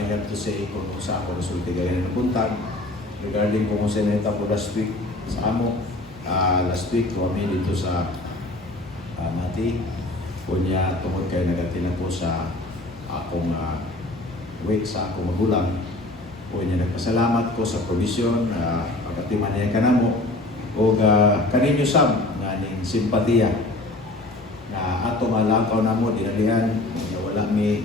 I have to say kung sa ako resulti gaya na puntag regarding kung sinenta po last week sa amo. Last week kami dito sa Mati. Kunya tungod kay nagatina po sa akong week sa akong magulang. Kunya nagpasalamat ko sa provision pagkatiman niya kanamo o kaninyo sab nga ning simpatiya na ato malangkaw namo dinalihan wala mi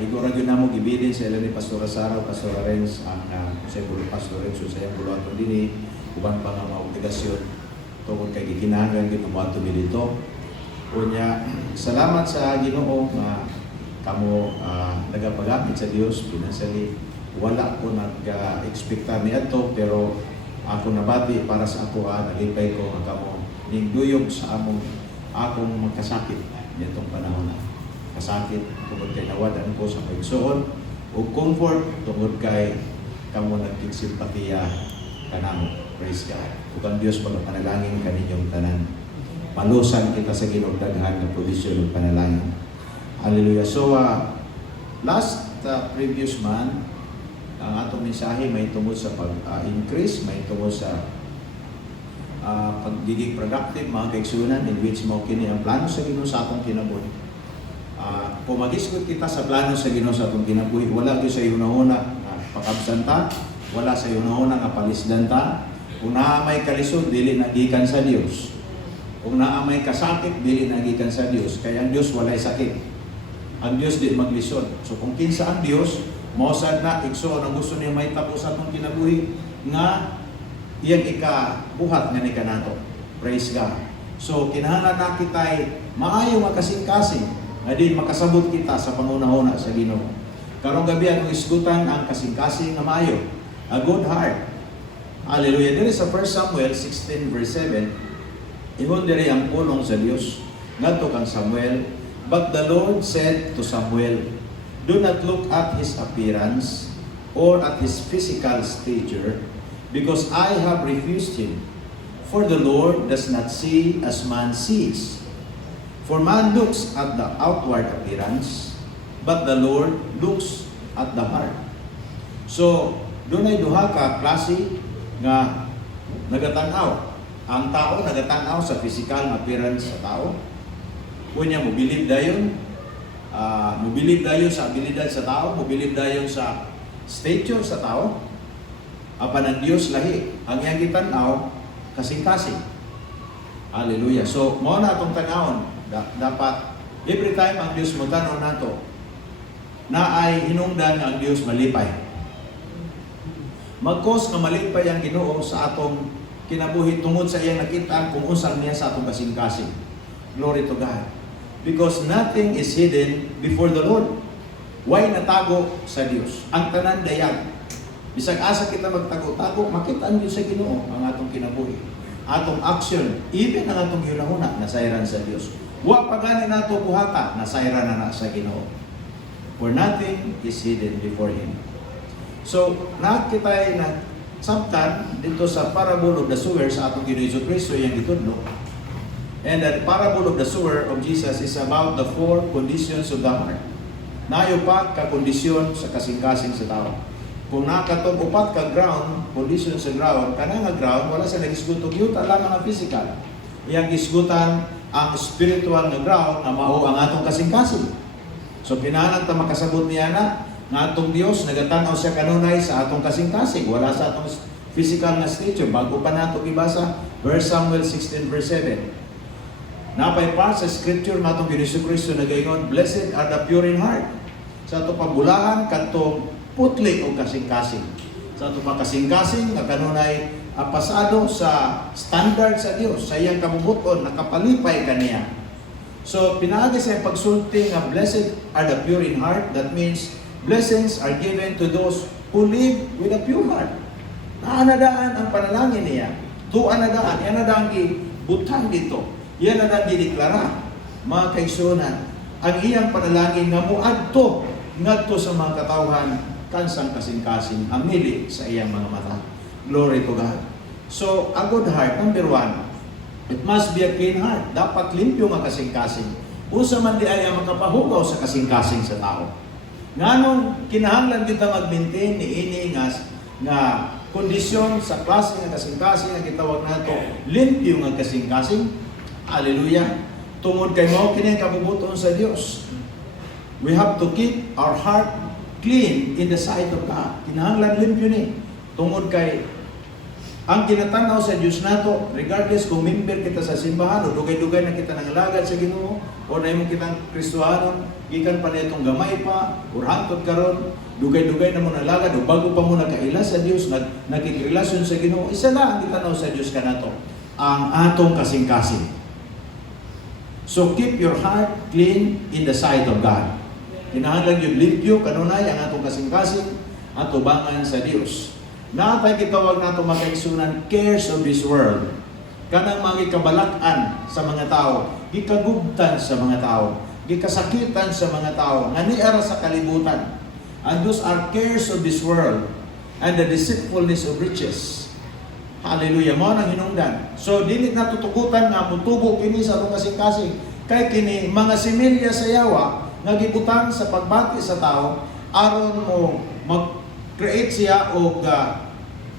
igora gyud namo gibidin sa ilang ni Pastor Sara, Pastor Renz ang sa bulo Pastor Renz sa iyang bulo ato dinhi uban pa nga mga obligasyon tungod kay gikinahanglan gyud mo mi dito. Unya salamat sa Ginoo nga kamo nagapagamit sa Dios financially. Wala ko nag-expectar ni ato pero ako nabati para sa ako nalipay ko nga kamo ning duyog sa akong magkasakit nitong panahon na kasakit tungod kay nawadan ko sa pagsuon o comfort tungod kay kamo nagkisimpatiya kanamo. Praise God. Ug ang Dios pagpanalangin kaninyong tanan. Palusan kita sa Ginoo daghan nga provision ug panalangin. Hallelujah. So last previous month ang atong mensahe may tungod sa pag-increase, may tungod sa pagiging productive, mga kaigsunan, in which mo kini ang plano sa Ginoo sa atong kinabuhi. Kung mag-isgot kita sa plano sa Ginoo sa atong kinabuhi, wala gyud sa una-una nga pakabsanta, wala sa una-una nga palisdanta. Kung naa may kalisod, dili na gikan sa Dios. Kung naa may kasakit, dili na gikan sa Dios. Kaya ang Dios walay sakit. Ang Dios di maglisod. So kung kinsa ang Dios, mosad na igsoon ang gusto niya may tapos sa atong kinabuhi nga iyang ikabuhat nga ni kanato. Praise God. So kinahanglan na kitay maayo makasing-kasing nga di makasabot kita sa pangunahuna sa Ginoo. Karong gabi ang isgutan ang kasing-kasing nga maayo, a good heart. Hallelujah. Diri sa 1 Samuel 16 verse 7, ingon diri ang pulong sa Dios ngadto kang Samuel, but the Lord said to Samuel, do not look at his appearance or at his physical stature, because I have refused him. For the Lord does not see as man sees. For man looks at the outward appearance, but the Lord looks at the heart. So, dunay duha ka klase nga nagatanaw. Ang tao nagatanaw sa physical appearance sa tao. Kunya mo believe dayon, mobilib dayon sa abilidad sa tao, mobilib dayon sa stature sa tao. Apan ang Dios lahi, ang iyang gitanaw kasing-kasing. Hallelujah. So, mao na atong tanawon, dapat every time ang Dios mo tanaw nato na ay hinungdan ang Dios malipay. Mag-cause nga malipay ang Ginoo sa atong kinabuhi tungod sa iyang nakita kung unsa niya sa atong kasing-kasing. Glory to God. Because nothing is hidden before the Lord. Why natago sa Dios? Ang tanan dayag. Bisag asa kita magtago-tago, makita ang Dios sa Ginoo ang atong kinabuhi. Atong action, even ang atong hunahuna, nasayran sa Dios. Wa pa gani nato buhata, nasayran na sa Ginoo. For nothing is hidden before Him. So, nakitay na sabtan dito sa parable of the sower sa atong Ginoo Hesus Kristo yang gitudlo. And the parable of the sower of Jesus is about the four conditions of the heart. Nayo pa ka kondisyon sa kasing-kasing sa tao. Kung nakatong upat ka ground, condition sa ground, kana nga ground, wala sa nagisgutog yuta lang ang physical. Iyang gisgutan ang spiritual na ground na mao ang atong kasing-kasing. So kinahanglan ta makasabot niya na nga atong Dios nagatanaw siya kanunay sa atong kasing-kasing, wala sa atong physical na stature. Bago pa nato ibasa 1 Samuel 16 verse 7. Napay pa sa scripture natong Ginoo Kristo nagaingon, blessed are the pure in heart. Sa ato pabulahan kadtong putli o kasing-kasing. Sa ato pa kasing-kasing nga kanunay pasado sa standard sa Dios, sa iyang kamubuton nakapalipay kaniya. So pinaagi sa pagsulti nga blessed are the pure in heart. That means blessings are given to those who live with a pure heart. Naanadaan ang panalangin niya. Tuanadaan, yan na daan butang dito. Yan na daan dideklara. Mga kaigsunan, ang iyang panalangin nga muadto ngadto sa mga katawhan kansang kasing-kasing amili sa iyang mga mata. Glory to God. So, a good heart, number one, it must be a clean heart. Dapat limpyo nga kasing-kasing. Unsa man di ay ang makapahugaw sa kasing-kasing sa tao. Nganong kinahanglan kita mag-maintain ni ini nga kondisyon sa klase nga kasing-kasing nga gitawag nato limpyo nga kasing-kasing. Hallelujah. Tungod kay mao kini kabubuton sa Dios. We have to keep our heart clean in the sight of God. Kinahanglan limpyo ni. Tungod kay ang kinatanaw sa Diyos nato, regardless kung member kita sa simbahan o dugay-dugay na kita nangalagad sa Ginoo o na imong kitang Kristohanon, gikan pa na itong gamay pa, or hangtod karon, dugay-dugay na mo nalagad o bago pa mo nakaila sa Diyos, nakikrelasyon sa Ginoo, isa lang ang kitanaw sa Diyos kanato, ang atong kasing-kasing. So keep your heart clean in the sight of God. Kinahanglan yung limpyo, kanunay ang atong kasing-kasing at tubangan sa Diyos. Natay gitawag nato makaigsunan cares of this world. Kanang mga kabalak-an sa mga tao, gikagubtan sa mga tao, gikasakitan sa mga tao, nga niara sa kalibutan. And those are cares of this world and the deceitfulness of riches. Hallelujah, mo nang hinungdan. So dili natutugutan nga mutubo kini sa atong kasing-kasing kay kini mga similya sa yawa nga gibutang sa pagbati sa tao aron mo mag-create siya og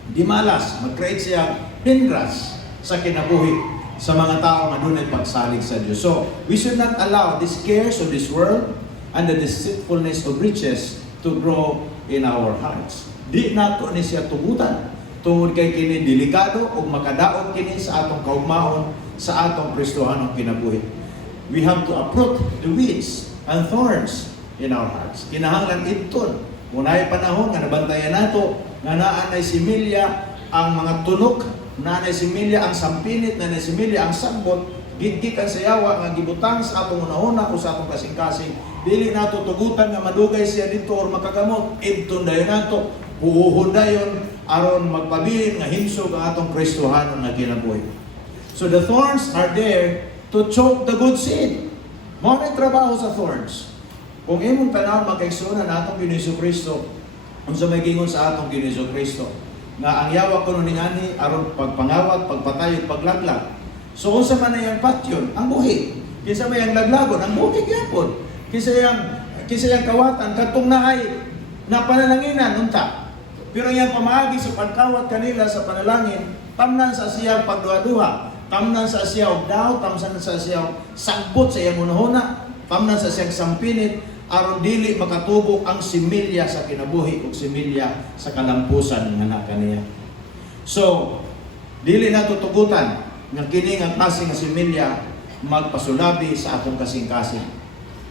dimalas, mag-create siya hindrance sa kinabuhi sa mga tao nga dunay pagsalig sa Dios. So, we should not allow these cares of this world and the deceitfulness of riches to grow in our hearts. Di nato ni siya tugutan tungod kay kini delikado ug makadaot kini sa atong kaugmaon sa atong Kristohanong kinabuhi. We have to uproot the weeds and thorns in our hearts. Kinahanglan iton. Munay panahon nga nabantayan nato nga naanay similya ang mga tunok, naanay similya ang sampinit, naanay similya ang sagbot, giggikan sa yawa nga gibutang sa atong una-una o sa atong kasing-kasing. Dili nato tugutan nga madugay siya dito or makagamot, ibton dayon nato, puuhon dayon aron magpabilin nga himsog ang atong Kristohanon nga kinabuhi. So the thorns are there to choke the good seed. Mao may trabaho sa thorns. Kung imong tanaw makaigsunan atong Ginoong Kristo, unsa may gingon sa atong Ginoong Kristo, nga ang yawa kuno ningani aron pagpangawat, pagpatayog, paglaglag. So unsa man yang patyon, ang buhi. Kinsa may ang laglagon, ang buhi gyapon. Kinsa yang kawatan kadtong naay na panalanginan unta. Pero yang pamaagi sa pagkawat kanila sa panalangin, tamnan sa siya pagduha-duha, tamnan sa siya og daw, tamnan sa siya sagbot sa iyang unahuna, tamnan sa siyang sampinit, aron dili makatubo ang similya sa kinabuhi ug similya sa kalampusan nga kaniya. So, dili natutugutan nga kini nga klase nga similya magpasulabi sa atong kasing-kasing.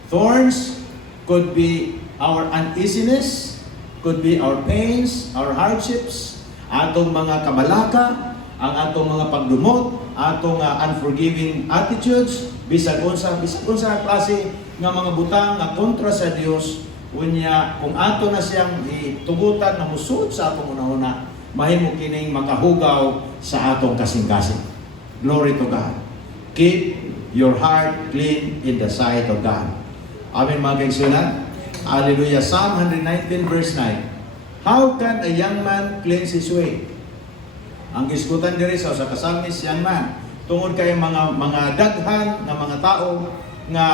Thorns could be our uneasiness, could be our pains, our hardships, atong mga kabalaka, ang atong mga pagdumot, atong unforgiving attitudes, bisag unsa klase nga mga butang nga kontra sa Dios, unya kung ato na siyang itugutan na musud sa atong una-una, mahimo kining makahugaw sa atong kasing-kasing. Glory to God. Keep your heart clean in the sight of God. Amen mga kaigsunan. Hallelujah. Psalm 119 verse 9. How can a young man cleanse his way? Ang gisgutan diri sa kasalmis young man, tungod kay mga daghan nga mga tao nga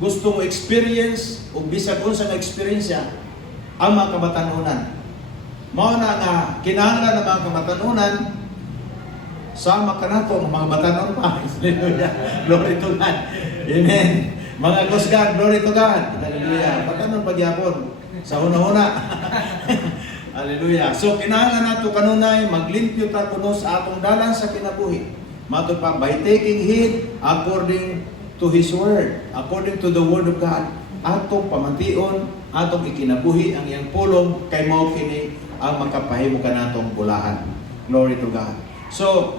gusto mo experience o bisag unsa nga experience ang mga kabatanunan. Mao na nga kinahanglan ng mga kabatanunan sama kanato mga batanon pa. Hallelujah. Glory to God. Amen. Mga kusgan, glory to God. Hallelujah. Batanon pagyapon sa una-una. Hallelujah. So kinahanglan nato kanunay maglimpyo ta kuno sa atong dalan sa kinabuhi. Matud pa by taking heed according to His Word, according to the Word of God, atong pamantion, atong ikinabuhi ang iyang pulong kay mao kini ang makapahimo kanatong bulahan. Glory to God. So,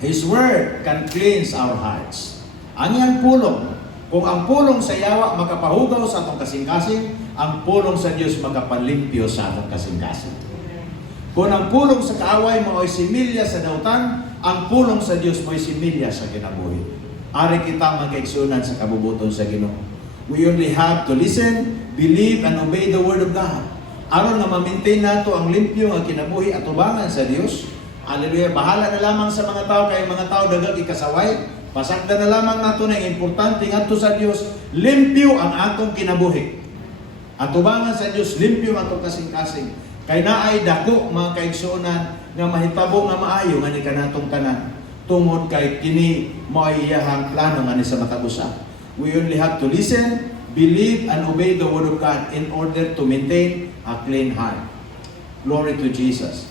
His Word can cleanse our hearts. Ang iyang pulong, kung ang pulong sa yawa makapahugaw sa atong kasing-kasing, ang pulong sa Dios makapalimpyo sa atong kasing-kasing. Kung ang pulong sa kaaway mao'y similya sa dautan, ang pulong sa Dios mo'y similya sa kinabuhi. Ari kita magkaigsunan sa kabubuton sa Ginoo. We only have to listen, believe, and obey the Word of God. Aron nga ma-maintain nato ang limpyo nga kinabuhi at tubangan sa Dios. Hallelujah. Bahala na lamang sa mga tao kay mga tao daghang ikasaway. Pasagda na lamang nato na importante ngadto sa Dios, limpyo ang atong kinabuhi. Atubangan sa Dios limpyo nga itong kasing-kasing. Kay naay dako mga kaigsuonan nga mahitabo nga maayo nga ni kanatong tanan. Tungod kay kini mo'y iyahang plano nga ni sa matag-usa. We only have to listen, believe, and obey the Word of God in order to maintain a clean heart. Glory to Jesus.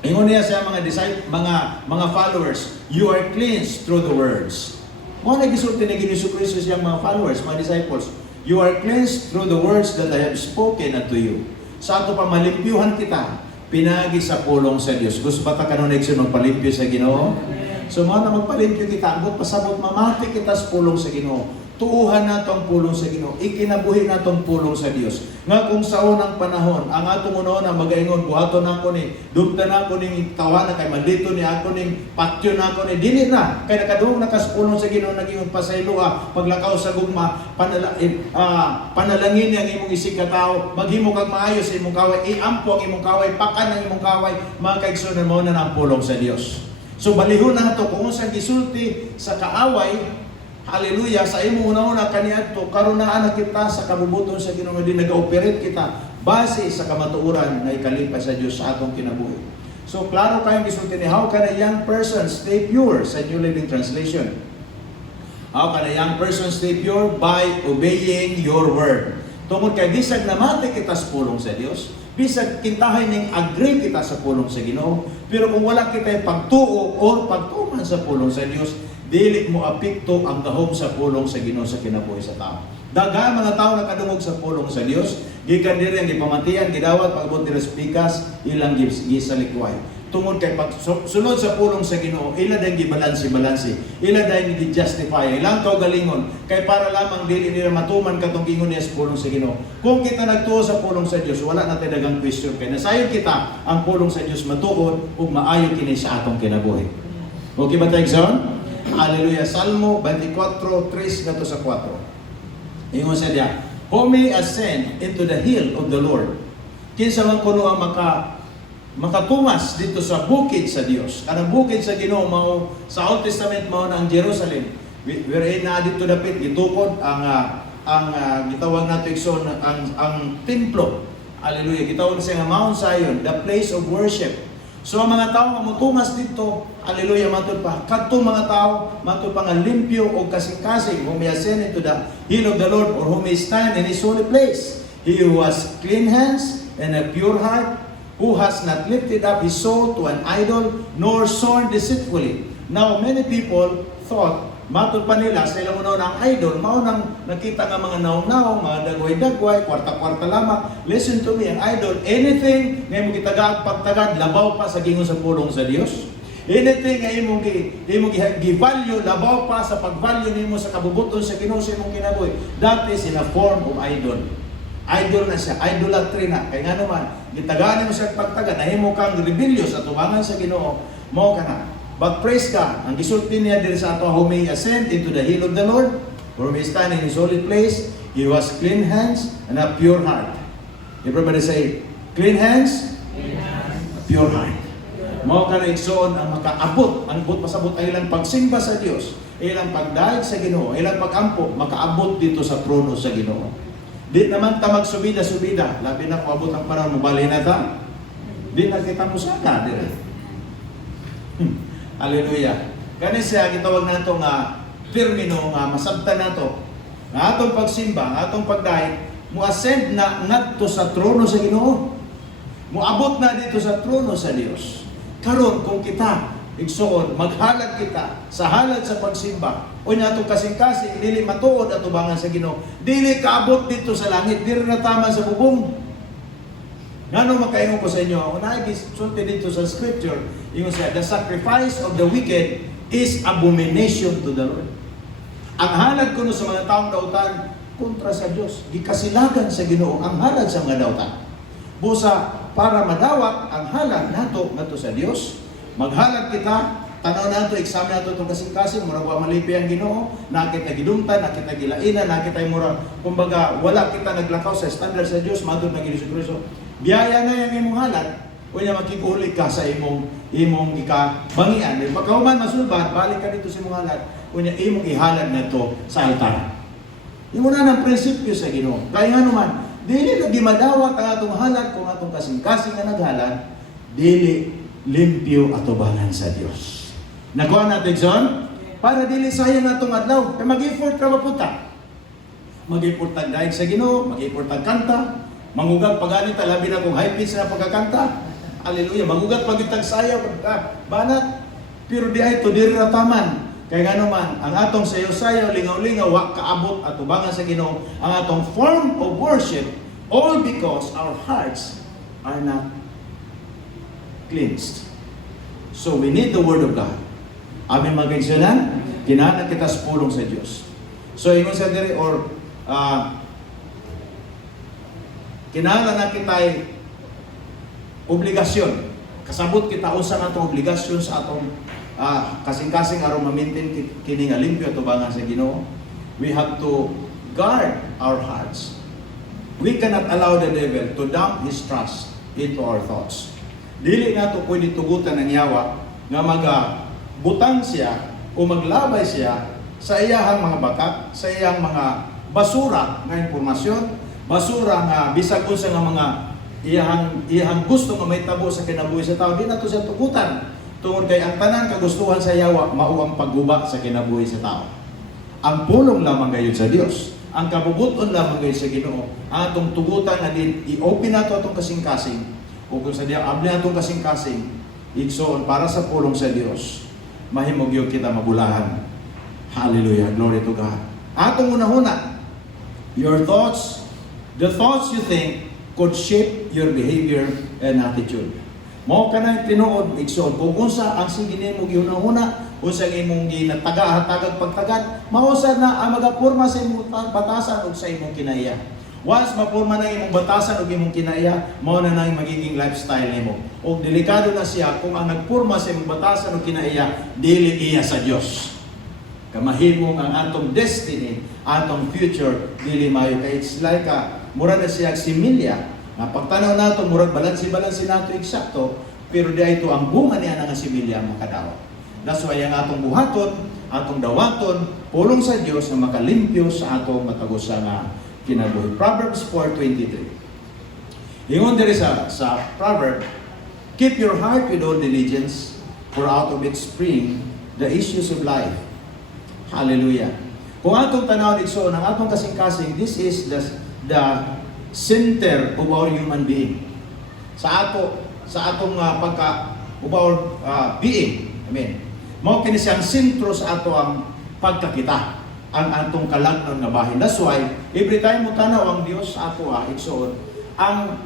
Ingon niya sa mga mga followers, you are cleansed through the words. Mo na gisulti ni Jesu-Kristo siyang mga followers, mga disciples. You are cleansed through the words that I have spoken unto you. Sa ato pa malimpyuhan kita, pinagi sa pulong sa Dios. Gusto ba ta kanon nagsun magpalimpyo sa Ginoo? So mo na magpalimpyo kita, ambot pasabot mamati kita sa pulong sa Ginoo. Tuuhan nato ang pulong sa Ginoo. Ikinabuhi nato ang pulong sa Dios. Nga kung sa unang panahon, ang atong una magaingon, buhaton nako ni, dugta nako ning tawana kay maldito ni ako ning patyo nako ni dili na kay nakaduong nakaspulong sa Ginoo naging pasayloa paglakaw sa gugma panalangin ang imong isig ka tawo, maghimo kag maayo sa imong kaway, iampo ang imong kaway, pakan ang imong kaway, mga kaigsuonan mo na ang pulong sa Dios. So balihon nato kung unsa gisulti sa kaaway. Hallelujah, sa imo una-una kaniadto karon naa na kita sa kabubuton sa Ginoo din nag-operate kita base sa kamatuoran nga ikalipas sa Dios sa atong kinabuhi. So klaro kayong gisulti ni how can a young person stay pure sa New Living Translation. How can a young person stay pure? By obeying your word. Tungod kay bisag namati kita sa pulong sa Dios, bisag kintahay ning agree kita sa pulong sa Ginoo, pero kung wala kita pagtuo o pagtuman sa pulong sa Dios, dili mo apekto ang gahom sa pulong sa Ginoo sa kinabuhi sa tao. Daghang mga tao nakadungog sa pulong sa Dios, gikan diri ang gipamatian, gidawat pag-abot diri sa pikas, ilang gisalikway. Tungod kay pag sunod sa pulong sa Ginoo, ila dayng gibalanse, ila dayng gi-justify, ilang kaugalingon kay para lamang dili nila matuman katong ingon niya sa pulong sa Ginoo. Kung kita nagtuo sa pulong sa Dios, wala na tay daghang question kay nasayon kita ang pulong sa Dios matuod ug maayo kini sa atong kinabuhi. Okay ba tayo son? Hallelujah. Salmo 24:3 ngadto sa 4. Ingon sa diya, "Who may ascend into the hill of the Lord?" Kinsa man kuno ang makatumas dito sa bukid sa Dios. Kanang bukid sa Ginoo mao sa Old Testament mao na ang Jerusalem. Wherein na dito dapit gitukod ang gitawag nato igsoon ang templo. Hallelujah. Gitawag siya nga Mount Zion, the place of worship. So ang mga tao nga motumas dito, hallelujah, matud pa. Kadtong mga tao matud pa nga limpyo o kasing-kasing, who may ascend into the hill of the Lord or who may stand in His holy place. He who has clean hands and a pure heart, who has not lifted up his soul to an idol, nor sworn deceitfully. Now many people thought, matud pa nila sa ilang una ang idol, mao nang nakita nga mga naong-naong, mga dagway-dagway, kwarta-kwarta lamang. Listen to me, ang idol, anything nga imong gitagad, pagtagad, labaw pa sa gingon sa pulong sa Dios. Anything nga imong gi-value, labaw pa sa pag-value nimo sa kabubuton sa Ginoo sa imong kinabuhi. That is in a form of idol. Idol na siya, idolatry na. Kaya nga naman, gitagaan mo siya pagtagad, nahimo kang rebellious at tumangan sa Ginoo, mao ka na. But praise God, ang gisulti niya din sa ato, who may ascend into the hill of the Lord, who may stand in His holy place, He was clean hands and a pure heart. Everybody say, clean hands, pure heart. Mao ka na igsoon ang makaabot, ang abot pasabot ay ilang pagsimba sa Dios, ilang pagdaig sa Ginoo, ilang pagampo, makaabot dito sa trono sa Ginoo. Di naman ta magsubida-subida, labi na kung abot ang panahon, mabali na ta. Di na kita musaka, dire. Hallelujah. Kani siya gitawag nato nga termino nga masabtan nato. Nga atong pagsimba, nga atong pagdaig, mo-ascend na ngadto sa trono sa Ginoo. Moabot na dito sa trono sa Dios. Karon kung kita igsoon, maghalad kita sa halad sa pagsimba, o niya itong kasing-kasing, dili matuod at tubangan sa Ginoo, dili kaabot dito sa langit, dili na tama sa bubong. Ngano makaingon ko sa inyo, unay gisulti dito sa scripture, ingon siya, the sacrifice of the wicked is abomination to the Lord. Ang halad kuno sa mga taong dautan kontra sa Dios, gikasilagan sa Ginoo ang halad sa mga dautan. Busa para madawat ang halad nato ngadto sa Dios, maghalad kita, tanaw nato, examine nato itong kasing-kasing, murag wa malipi ang Ginoo, nakita gidumtan, nakita gilainan, nakita murag, kumbaga wala kita naglakaw sa standard sa Dios, matud na Jesu-Kristo. Biyaya na yung imong halad, o niya makikulik ka sa imong ikabangian. Pagkauman masulbad, balik ka dito sa imong halad, o niya imong ihalad na ito sa altar. Yung una ng prinsipyo sa Ginoo. Kaya nga naman, Dili lagi madawat ang atong halad kung atong kasing-kasing nga naghalad, dili limpyo atubangan sa Dios. Nakuha natin, John? Para dili sayang atong adlaw. Kaya mag-effort ka mapunta. Mag-effort tag daig sa Ginoo, mag-effort tag kanta, mangugat paganit labi na kung high pitch na pagkakanta. Hallelujah. Mangugat pagitag sayaw banat. Pero di ay to diri ra taman. Kaya nga naman, ang atong sayaw-sayaw, lingaw-lingaw, wa kaabot at tubangan sa Ginoo, ang atong form of worship, all because our hearts are not cleansed. So we need the Word of God. Amin mga kaibigan, kinahanglan kita sa pulong sa Diyos. So ingon sa diri or kinahanglan na kita ay obligasyon. Kasabot kita unsa nga atong obligasyon sa atong kasing-kasing aron ma-maintain kini nga limpyo tubangan sa Ginoo. We have to guard our hearts. We cannot allow the devil to dump his trust into our thoughts. Dili nato pwede tugutan ng yawa nga butang siya o maglabay siya sa iyahang mga bakat, sa iyang mga basura nga impormasyon, basura nga bisag unsa nga mga iyahang gusto nga may tabo sa kinabuhi sa tao. Di nato siya tugutan. Tungod kay ang tanan kagustuhan sa yawa mao ang pagguba sa kinabuhi sa tao. Ang pulong lamang gayud sa Dios, ang kabubuton lamang gayud sa Ginoo, ang atong tugutan na din i-open nato atong kasing-kasing o kung sa diya abli atong kasing-kasing igsoon para sa pulong sa Dios. Mahimog gyud kita mabulahan. Hallelujah, glory to God. Atong una-una, your thoughts, the thoughts you think could shape your behavior and attitude. Mao kanang tinuod igsoon kung unsa ang sige nimo gihuna-huna, unsa imong ginataga-hatagag pagtagad, mao sa na ang magaporma sa imong batasan ug sa imong kinaiya. Once maporma na imong batasan ug imong kinaiya, mao na nang magiging lifestyle nimo. Ug delikado na siya kung ang nagporma sa imong batasan ug kinaiya dili iya sa Dios. Kamahimong ang atong destiny, atong future dili maayo kay it's like mura na siya similya. Na pagtanaw nato murag balansi nato eksakto, pero di ito ang bunga niya nga similya makadawa. That's why ang atong buhaton, atong dawaton, pulong sa Dios na makalimpyo sa atong matagusa nga kinabuhi. Proverbs 4:23. Ingon diri sa proverb, keep your heart with all diligence, for out of it spring the issues of life. Hallelujah. Kung atong tanaw igsoon ang atong kasing-kasing, this is the center of our human being. Sa atong pagka of our being. Amen. Mao kini siyang sentro sa ato ang pagkakita, ang atong kalagnon nga bahin. That's why every time mo tanaw ang Dios sa ato igsoon, ang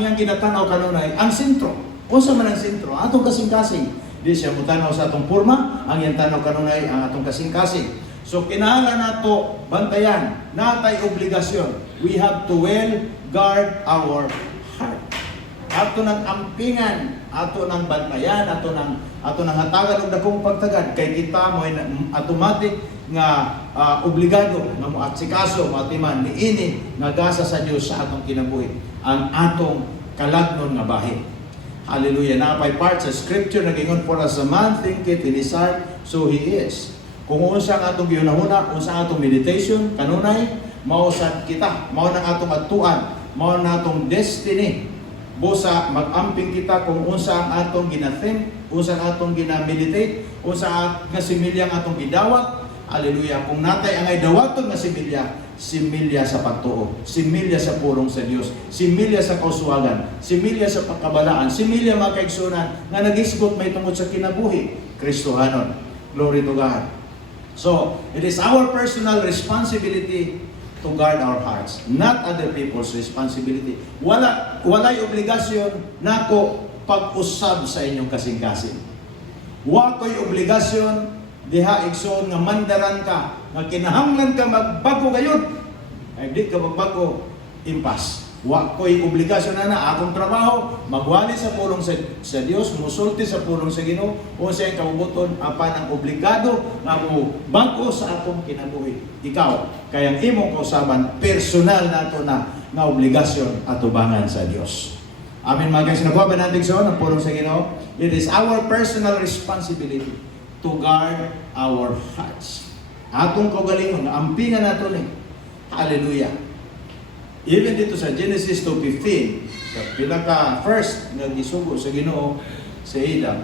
iyang ginatanaw kanunay ang sentro. Unsa man ang sentro? Atong kasing-kasing. Di siya mo tanaw sa atong porma, ang iyang tanaw kanunay ang atong kasing-kasing. So kinahanglan nato bantayan, natay obligasyon. We have to well guard our heart. Ato nang ampingan, ato nang bantayan, ato nang hatagan og dakong pagtagad kay kita mo automatic nga obligado nga moatsikaso matiman niini nga gasa sa Dios sa atong kinabuhi ang atong kalagnon nga bahin. Hallelujah. Napay part sa scripture nagingon, for as a man thinketh in his heart, so he is. Kung unsa ang atong gihunahuna, unsa ang atong meditation, kanunay, mao sad kita, mao nang atong atuan, mao na atong destiny. Busa mag-amping kita kung unsa ang atong gina-think, unsa ang atong gina-meditate, unsa nga similya ang atong gidawat. Hallelujah. Kung natay angay dawaton nga similya sa pagtuo, similya sa pulong sa Dios, similya sa kausuwagan, similya sa pagkabalaan, similya mga kaigsunan nga nagisgot may tungod sa kinabuhi, Kristohanon. Glory to God. So, it is our personal responsibility to guard our hearts, not other people's responsibility. Walay obligasyon nako pag-usab sa inyong kasing-kasing. Wa ko'y obligasyon diha igsoon nga mandaran ka, nga kinahanglan ka magbago gayud. Ay di ka magbago, impas. Wa ko'y obligasyon na akong trabaho, magwali sa pulong sa Dios, musulti sa pulong sa Ginoo, o sa iyang kabubuton, apan ang obligado nga mo bago sa atong kinabuhi. Ikaw, kayang imong kausaban, personal nato na nga obligasyon at tubangan sa Dios. Amin mga guys, nakuha ba natin sa ang pulong sa Ginoo? It is our personal responsibility to guard our hearts. Atong kaugalingon, ampingan nato ni. Hallelujah. Even dito sa Genesis 2:15, sa pinaka first nga gisugo sa Ginoo sa Adam.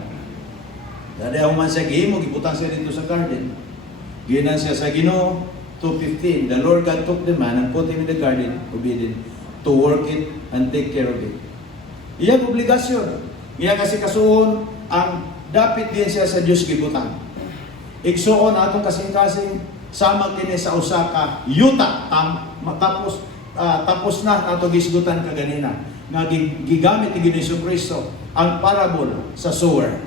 Dadayaw man siya gihimo, gibutang siya dito sa garden. Ginan siya sa Ginoo, 2:15. The Lord God took the man and put him in the garden, obedient, to work it and take care of it. Iyang obligasyon. Iya kasi kasuon ang dapit din siya sa Dios gibutang. Igsuon atong kasing-kasing sama kini sa usa ka yuta tapos na ato gisgutan kaganina nga gigamit ni Ginoong Kristo ang parable sa sower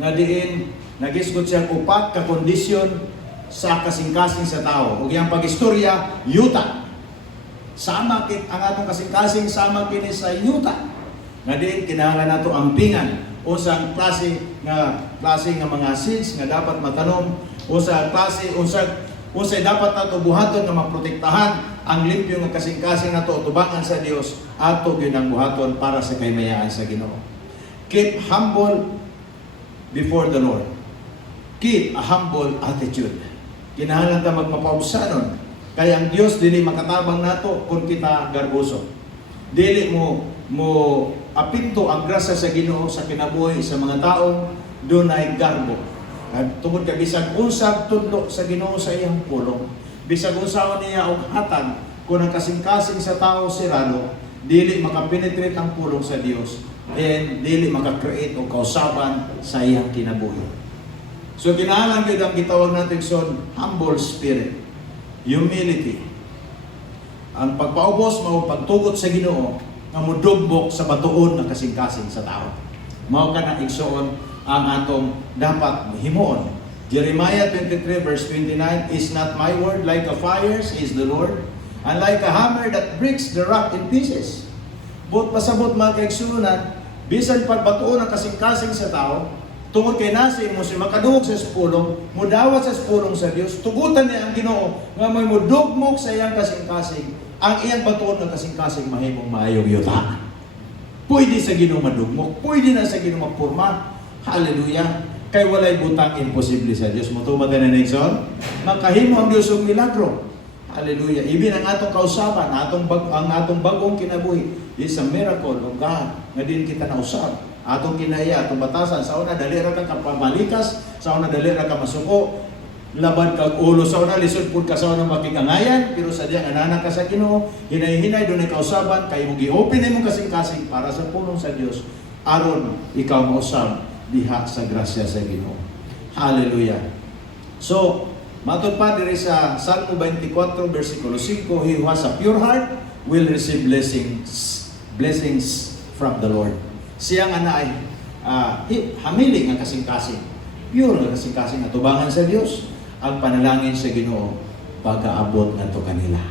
nga diin nagisgot siya upat ka kondisyon sa kasing-kasing sa tao ug iyang pagistorya yuta sama kit ang atong kasing-kasing sama kini sa yuta nga diin kinahanglan nato ampingan usang klase nga mga seeds nga dapat matanom usa unsay dapat nato buhaton nga maprotektahan ang limpyo nga kasing-kasing nato tubangan sa Dios ato gyud ang buhaton para sa kaymayaan sa Ginoo. Keep humble before the Lord. Keep a humble attitude. Kinahanglan ta magpapaubsanon kay ang Dios dili makatabang nato kung kita garboso. Dili mo apinto ang grasya sa Ginoo sa kinabuhi sa mga taong dunay garbo. At tungod kay bisag unsang tudlo sa Ginoo sa iyang pulong, bisag unsaon niya og hatag kung ang kasing-kasing sa tao sirano, dili makapenetrate ang pulong sa Dios and dili maka-create og kausaban sa iyang kinabuhi. So kinahanglan gyud ang gitawag natin son humble spirit, humility. Ang pagpaubos mao pagtugot sa Ginoo nga modugbok sa batuon ng kasing-kasing sa tao. Mao kana igsoon ang atong dapat himuon. Jeremiah 23 verse 29, is not my word like a fire, says the Lord, and like a hammer that breaks the rock in pieces. But pasabot mga kaigsunan, bisan pagbatuon ng kasing-kasing sa tao, tungod kay nasa mo si makadungog sa espulong, mudawat sa espulong sa Dios, tugutan niya ang Ginoo nga may mudugmok sa iyang kasing-kasing, ang iyang batuon ng kasing-kasing mahimong maayong yuta. Pwede sa Ginoo madugmok, pwede na sa Ginoo magpurma. Hallelujah. Kay walay butang imposible sa Dios. Motumad na Nixon. Makahimo ang Dios og milagro. Hallelujah. Ibin ang atong kausaban, ang atong bagong kinabuhi is a miracle of God. Nga din kita nausab. Atong kinaya, atong batasan. Sa una, dali ra ka pamalikas. Sa una, dali ra ka masuko. Laban kag ulo. Sa una, lisod pud ka sa una makikangayan. Pero sa diyan, anana ka sa Ginoo. Hinay-hinay, doon ay kausaban. Kay mo gi-open mo kasing-kasing para sa pulong sa Dios. Aron, ikaw mausab diha sa grasya sa Ginoo. Hallelujah. So, matud pa diri sa Salmo 24 versikulo 5, he who has a pure heart will receive blessings from the Lord. Siya nga naay hamili nga kasing-kasing. Pure nga kasing-kasing atubangan sa Dios, ang panalangin sa Ginoo pagaabot ngadto kanila.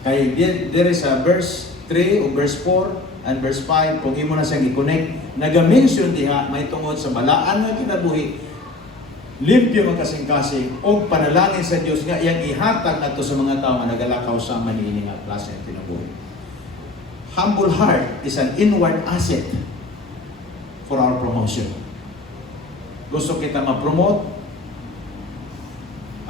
Kay diri sa verse 3 o verse 4 and verse 5, kung imo na siyang i-connect, naga-mention diha, may tungod sa balaan nga kinabuhi, limpyo ang kasing-kasing, o panalangin sa Dios nga iyang ihatag nato sa mga tao nga nagalakaw sa maniini nga klase ng kinabuhi. Humble heart is an inward asset for our promotion. Gusto kita ma-promote,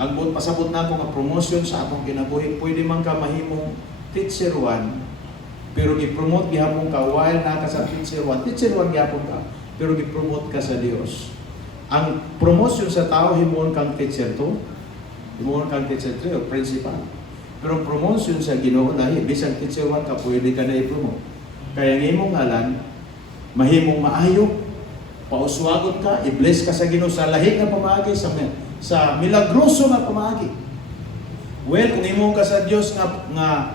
ang pasabot na ako nga promotion sa atong kinabuhi, pwede man ka mahimong teacher 1, pero i-promote gihapon ka while naka sa teacher 1 gihapon ka, pero i-promote ka sa Dios. Ang promotion sa tao himuon kang teacher 2, himuon kang teacher 3 o principal. Pero promotion sa Ginoo lahi, bisan teacher 1 ka pwede ka na i-promote. Kaya ang imong ngalan mahimong maayo, pauswagon ka, i-bless ka sa Ginoo sa lahi nga pamaagi, sa milagroso nga pamaagi. Well, kung imong ka sa Dios nga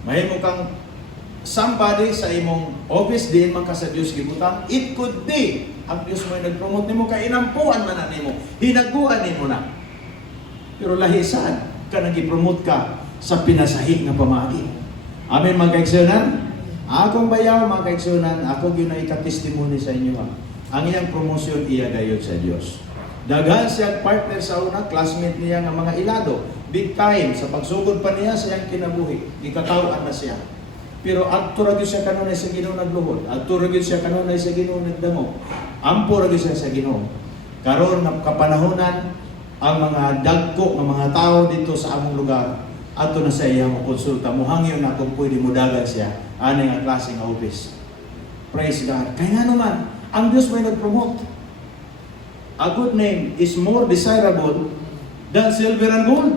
mahimo kang somebody sa imong office, diin man ka sa Dios gibutang, it could be ang Dios mo nag-promote nimo kay inampuan man na nimo, hinaguan nimo na. Pero lahi saan ka nag-promote ka sa pinasahi nga pamaagi. Amen mga kaigsunan. Akong bayaw mga kaigsunan, ako gyud na ika-testimony sa inyo. Ang iyang promotion iya gayud sa Dios. Daghan siya partner sa una, classmate niya nga mga ilado. Big time, sa pagsugod pa niya sa iyang kinabuhi, ikatawaan na siya. Pero adto ra gyud siya kanunay sa Ginoo nagluhod, adto ra gyud siya kanunay sa Ginoo nagdamo. Ampo ra gyud siya sa Ginoo. Karon nga kapanahonan ang mga dagko nga mga tao dito sa among lugar, ato na sa iya mo konsulta mo hangyo na kung pwede mo dagan siya ani nga klase nga office. Praise God. Kaya nga naman, ang Diyos may nag-promote. A good name is more desirable than silver and gold.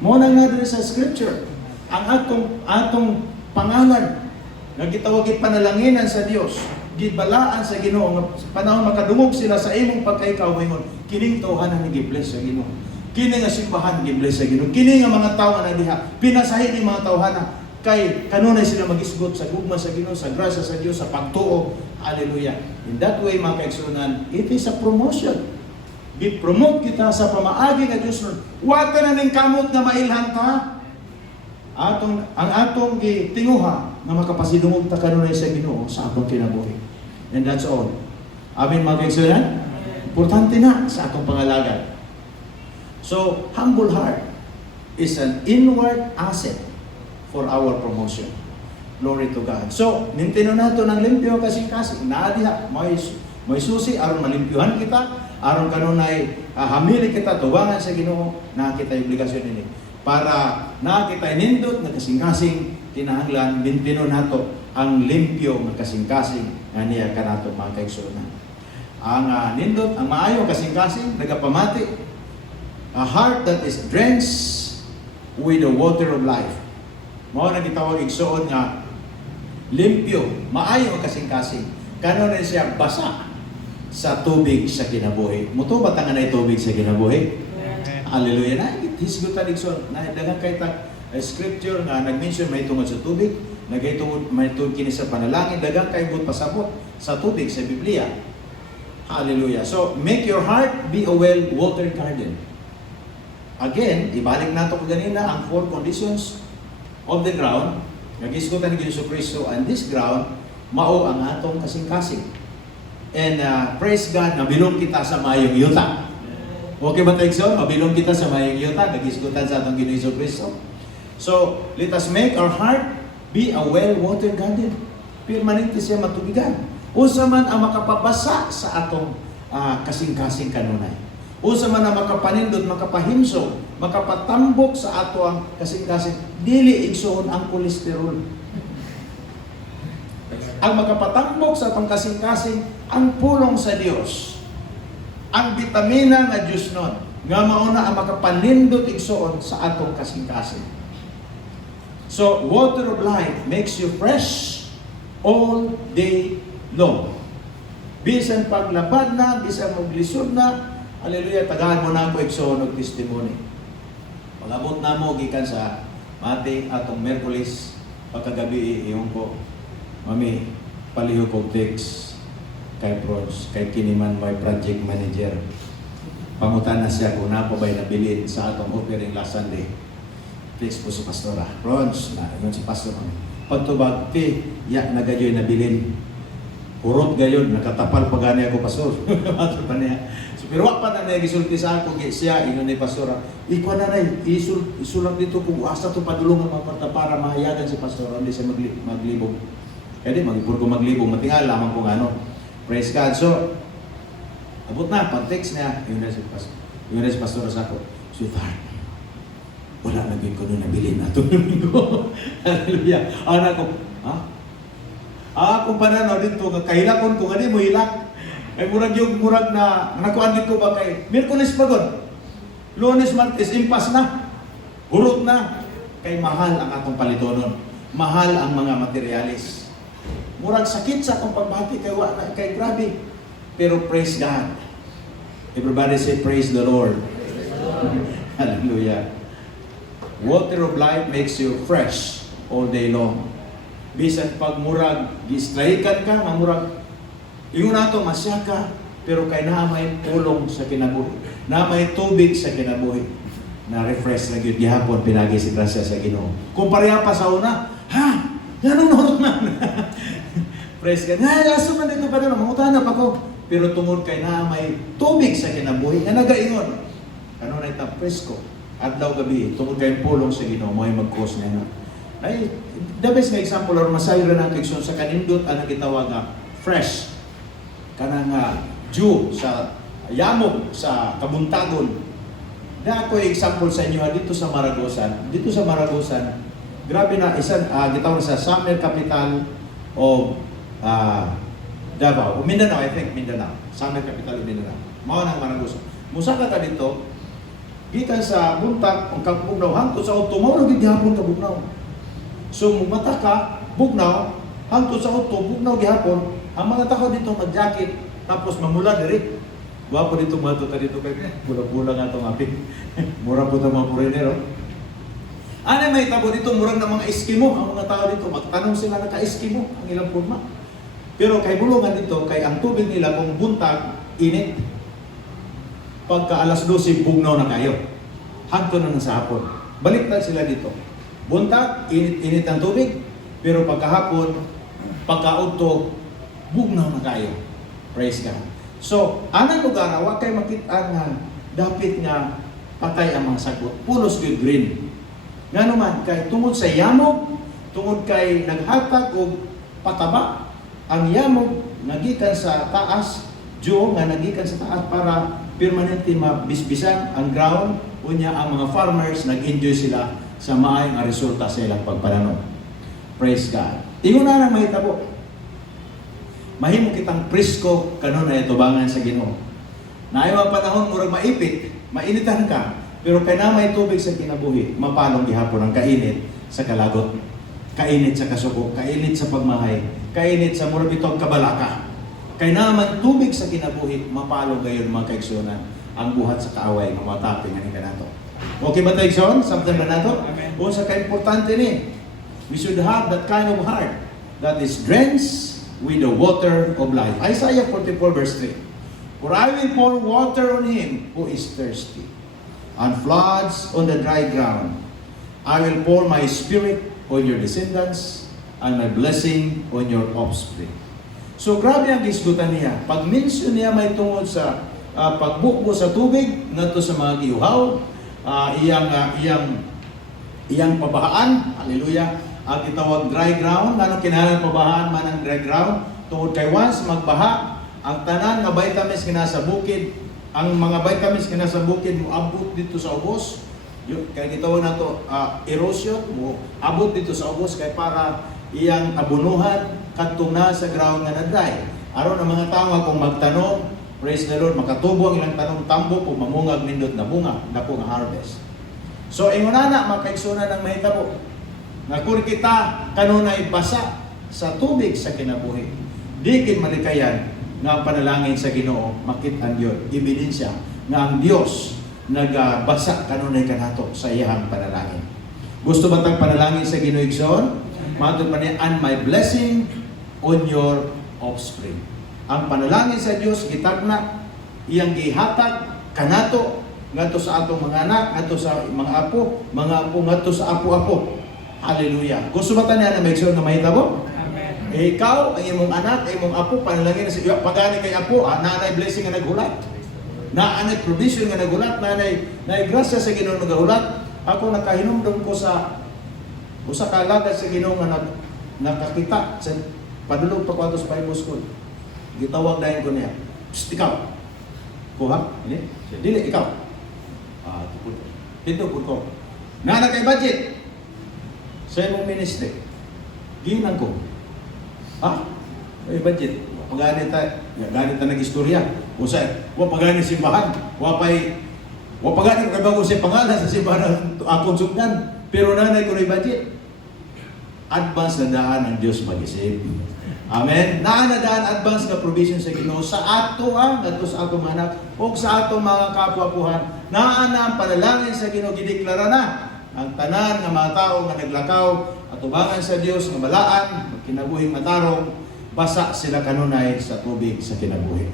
Mo na nga din sa scripture. Ang atong pangalan nga gitawag panalanginan sa Dios, gibalaan sa Ginoo nga panahon makadungog sila sa imong pagkaikaw maygon, kining tawhanan ni gibless sa Ginoo. Kini nga simbahan gibless sa Ginoo. Kini nga mga tawo na diha pinasahi ni mga tawhana kay kanunay sila magisgot sa gugma sa Ginoo, sa grasya sa Dios, sa pagtuo. Hallelujah. In that way mga kaigsunan, it is a promotion. Gi-promote kita sa pamaagi nga Dios nun. Wa ka na ning kamot nga mailhan ka. Ang atong gitinguha nga makapasidungog ta kanunay sa Ginoo sa atong kinabuhi. And that's all. Amen mga kaigsunan. Importante na sa atong pangalagad. So, humble heart is an inward asset for our promotion. Glory to God. So, nintino nato ng limpyo kasing-kasing. Naadiha, may susi, aron malimpyuhan kita, aron kanunay hamili kita, tuwangan sa Ginoo, nakita yung obligasyon ini. Para nakita nindot na kasing-kasing, kinahanglan, nintino nato ang limpyo ng kasing-kasing nga niya kanato mga kaigsunan. Ang nindot, ang maayo kasing-kasing, nagapamati, a heart that is drenched with the water of life. Mao na gitawag igsuon nga limpyo, maayo ang kasing-kasing. Kanon na siya basa sa tubig sa kinabuhi. Muto ba tangan na tubig sa kinabuhi? Hallelujah. Na hisgutan igsuon na daghang kay ta scripture nga nag-mention may tungod sa tubig, nagaytungod may tungod kini sa panalangin, daghang kay but pasabot sa tubig sa Biblia. Hallelujah. So make your heart be a well-watered garden. Again, ibalik nato ko ganina ang 4 conditions of the ground. Nag-isgutan ni Jesu Cristo, and this ground, mao ang atong kasing-kasing. And praise God, nabilong kita sa mayong yuta. Okay ba tayo, so? Mabilong kita sa mayong yuta, nag-isgutan sa atong Ginoo Jesu Cristo. So, let us make our heart be a well-watered garden. Permanente siya matubigan. Usa man ang makapabasa sa atong kasing-kasing kanunay. Usa man ang makapanindot, makapahimso, makapatambok sa ato ang kasing-kasing, dili igsuon ang kolesterol. Ang makapatambok sa atong kasing-kasing, ang pulong sa Dios. Ang vitamina nga Dios nun, nga mauna ang makapanindot igsuon sa atong kasing-kasing. So, water of life makes you fresh all day long. Bisan paglabad na, bisan maglisod na, hallelujah, tagahan mo na ako igsoon og testimony. Pag-abot na mo, gikan sa Mati atong Merkulis, pagkagabi iyon ko, mami, paliho ko text kay Bronze, kay Kiniman, my project manager. Pangutan na siya kung napabay na bilin sa atong offering last Sunday. Text po si Pastora, Bronze, na yun si Pastor. Pagtubag, nagayoy na bilin. Kurot gayon, nakatapal pa gani ako, Pastor. Ato pa niya. Pero wak pa na nagisulti sa ako, siya, ino ni Pastora. Ikaw na na, isulat dito kung asa ito padulungan maparta para mahayagan si Pastora, hindi siya maglibog. Kaya di, mag-ipur ko maglibog, matingal lamang kung ano. Praise God. So, abot na, pag-text niya, yun na si Pastora sa ako, sweetheart, wala naging ko nun nabilin na ito. Hallelujah. Anak ko, ha? Kung pananaw dito, kahilakon ko, hindi mo hilak. Ay murag na nakuan dito ba kay Miyerkules pagod. Lunes, Martes, impas na. Hurot na. Kay mahal ang atong palitonon. Mahal ang mga materialis. Murag sakit sa akong pagbati kay grabe. Pero praise God. Everybody say praise the Lord. Hallelujah. Water of life makes you fresh all day long. Bisan pag murag gistraikan ka, murag ingon nato masya ka, pero kay na may pulong sa kinabuhi, na may tubig sa kinabuhi, na refresh na gyud gihapon pinagi si grasya sa Ginoo. Kung pareha pa sa una, ha, yanong nahurot man. Praise God. Aso man dito pa rin, mangutanap ako. Pero tungod kay na may tubig sa kinabuhi, nga nagaingon, ano na ita presko, adlaw gabi, tungod kay pulong sa Ginoo, mo ay mag-cause na. Ay, the best nga example or masayro na kikson sa kanindot ang gitawag nga fresh kanang dew sa yamog sa kabuntagon Na ako example sa inyo dito sa Maragosan. Dito sa Maragosan, grabe na isang gitawag sa summer capital of Davao, o Mindanao, I think Mindanao. Summer capital of Mindanao. Mao nang Maragosan. Musa ka dito, gikan sa buntag ang Bugnaw hangtod sa Otto, mao ra gid gihapon ka Bugnaw. So mata ka Bugnaw hangtod sa Otto, Bugnaw gihapon. Ang mga tao dito mag-jacket tapos mamula diri. Wapo dito mga dito kay bula-bula nga itong apik. Mura po itong mga foreigner. Ano may tabo dito, murang na mga Eskimo. Ang mga tao dito, magtanong sila naka-Eskimo ang ilang forma. Pero kay bulungan dito, kay ang tubig nila kung buntag, init. Pagka alas 12, bugnaw na kayo. Hangto na sa hapon. Baliktad sila dito. Buntag, init ang tubig. Pero pagkahapon, pagkaudto, bugnaw na kayo. Praise God. So, anang lugar, wag kay makita nga dapit nga patay ang mga sagot. Pulos good green. Nga naman, kay tungod sa yamog, tungod kay naghatag o pataba, ang yamog nagikan sa taas, Diyo nga nagikan sa taas para permanente mabisbisan ang ground, unya ang mga farmers nag-enjoy sila sa maayong nga resulta sa ilang pagpananom. Praise God. Ingon na nang mahitabo. Mahimo kitang presko kanon na itubangan sa Ginoo. Naay mga panahon murag maipit, mainitan ka, pero kay na may tubig sa kinabuhi, mapalong gihapon ang kainit sa kalagot, kainit sa kasuko, kainit sa pagmahay, kainit sa murag bitong kabalaka. Kay naman tubig sa kinabuhi, mapalong gayon mga kaigsunan ang buhat sa kaaway nga mataping ani kanato. Okay ba tayo igsoon? Samtang na nato? O sa ka-importante ni, we should have that kind of heart that is drenched with the water of life. Isaiah 44 verse 3. For I will pour water on him who is thirsty, and floods on the dry ground. I will pour my spirit on your descendants, and my blessing on your offspring. So grabe ang gisgutan niya. Pag mention niya may tungod sa pagbukbo sa tubig, ngadto sa mga giuhaw, iyang pabahaan, hallelujah, ang itawag dry ground, ano kinahanglan pabahaan man ang dry ground, tungod kay once magbaha, ang tanan nga vitamins kinasa bukid, ang mga vitamins kinasa bukid mo abot dito sa ubos, kaya gitawag nato erosion, mo abot dito sa ubos kay para iyang abunuhan kadtong na sa ground nga na-dry. Aron ang mga tao nga kung magtanom, praise the Lord, makatubo ang ilang tanong tambo kung mamungag nindot na bunga, na po nga harvest. So ingunana makaigsunan ng mahitabo nga kung kita kanunay basa sa tubig sa kinabuhi, di kin malikayan nga ang panalangin sa Ginoo makit-an yun. Ebidensya nga ang Dios nagbasa kanunay kanato sa iyang panalangin. Gusto ba tang panalangin sa Ginoo igsoon? Matod pa niya, and my blessing on your offspring. Ang panalangin sa Dios gitagna iyang gihatag kanato ngadto sa atong mga anak, ngadto sa mga apo ngadto sa apo-apo. Hallelujah. Gusto ba tayo na may igsoon nga mahitabo? Amen. Ikaw, ang imong anak, ang imong apo, panalangin na sa iyo, pagani kay apo, nanay blessing nga naghulat. Nanay provision nga naghulat, nanay grasya sa Ginoo naghulat. Ako nakahinumdum ko sa usa ka alagad sa Ginoo nga nakakita sa padulog pa ko sa Bible School. Gitawag dayon ko niya. Psst, ikaw. Kuha? Dili, ikaw. Dito po ko. Na kay budget sa imong ministry. Ginang ko. May budget. Pagani ta nag-istorya. Usay, wa pagani simbahan. Wa pagani kay bago si pangalan sa simbahan akong sugdan. Pero nanay ko ray budget. Advance na daan ang Dios mag-isip. Amen. Naa na daan advance nga provision sa Ginoo sa ato ngadto sa atong anak o sa atong mga kapwa-puhan. Naa na ang panalangin sa Ginoo gideklara na ang tanan nga mga tao nga naglakaw atubangan sa Dios nga balaan kinabuhing matarong basa sila kanunay sa tubig sa kinabuhi.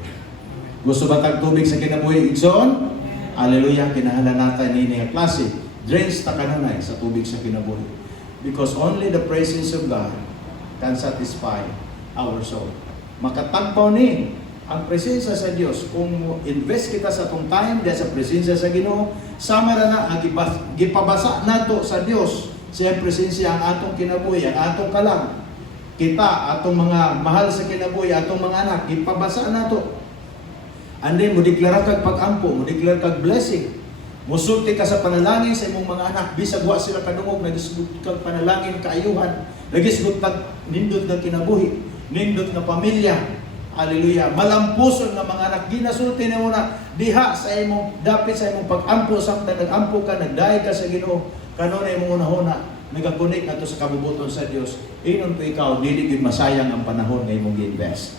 Gusto ba tag tubig sa kinabuhi igsoon? Hallelujah, kinahanglan natin ini nga klase drains ta kanunay sa tubig sa kinabuhi. Because only the presence of God can satisfy our soul. Makatagpaw ni ang presensya sa Dios kung invest kita sa atong time diya sa presensya sa Ginoo, sama ra na ang gipabasa nato sa Dios sa presensya ang atong kinabuhi, ang atong kalang. Kita atong mga mahal sa kinabuhi, atong mga anak gipabasa nato. And then mo deklara kag pag-ampo, mo deklara kag blessing. Musulti ka sa panalangin sa imong mga anak, bisag wa sila kadungog, nagisgot kag panalangin kaayuhan, nagisgot kag nindot nga kinabuhi, nindot nga pamilya. Hallelujah. Malampuson nga mga anak, ginasulti nimo na diha sa imong dapit sa imong pag-ampo, samtang nag-ampo ka, nagdaay ka sa Ginoo, kanunay imong unahuna, nagakunik nato sa kabubuton sa Dios. Inon ko ikaw, dili gid masayang ang panahon nga imong gi-invest.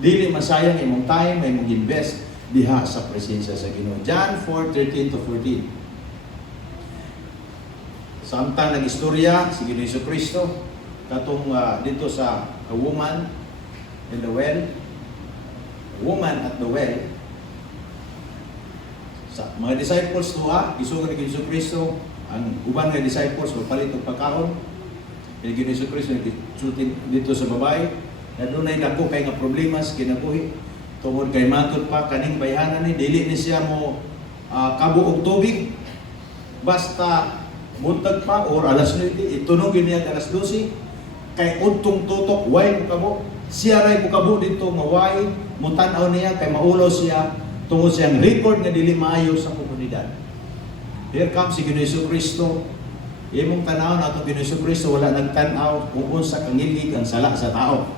Dili masayang imong time nga imong gi-invest diha sa presensya sa Ginoo. John 4:13-14. Samtang nag-istorya si Ginoong Jesucristo katong dito sa woman in the well, woman at the well, sa mga disciples tuwa, isugo ni Ginoong Jesucristo, ang uban nga disciples magpalit og pagkaon. Kay Ginoong Jesucristo nagsulti dito sa babae, na dunay dako kay nga problema sa kinabuhi. Tungod kay matod pa kaning bayhanan ni dili ni siya mo kabuog tubig, basta buntag pa or alas 9 itunogin niya alas 12 kay udtong tutok way mo kabo, siya ray mo kabo dito nga way mo tan-aw niya kay maulo siya tungod siyang record nga dili maayo sa komunidad. Here comes si Ginoong Jesucristo. Imong tanaw na itong Ginoong Jesucristo wala nagtan-aw kung unsa kangilig ang sala sa tao.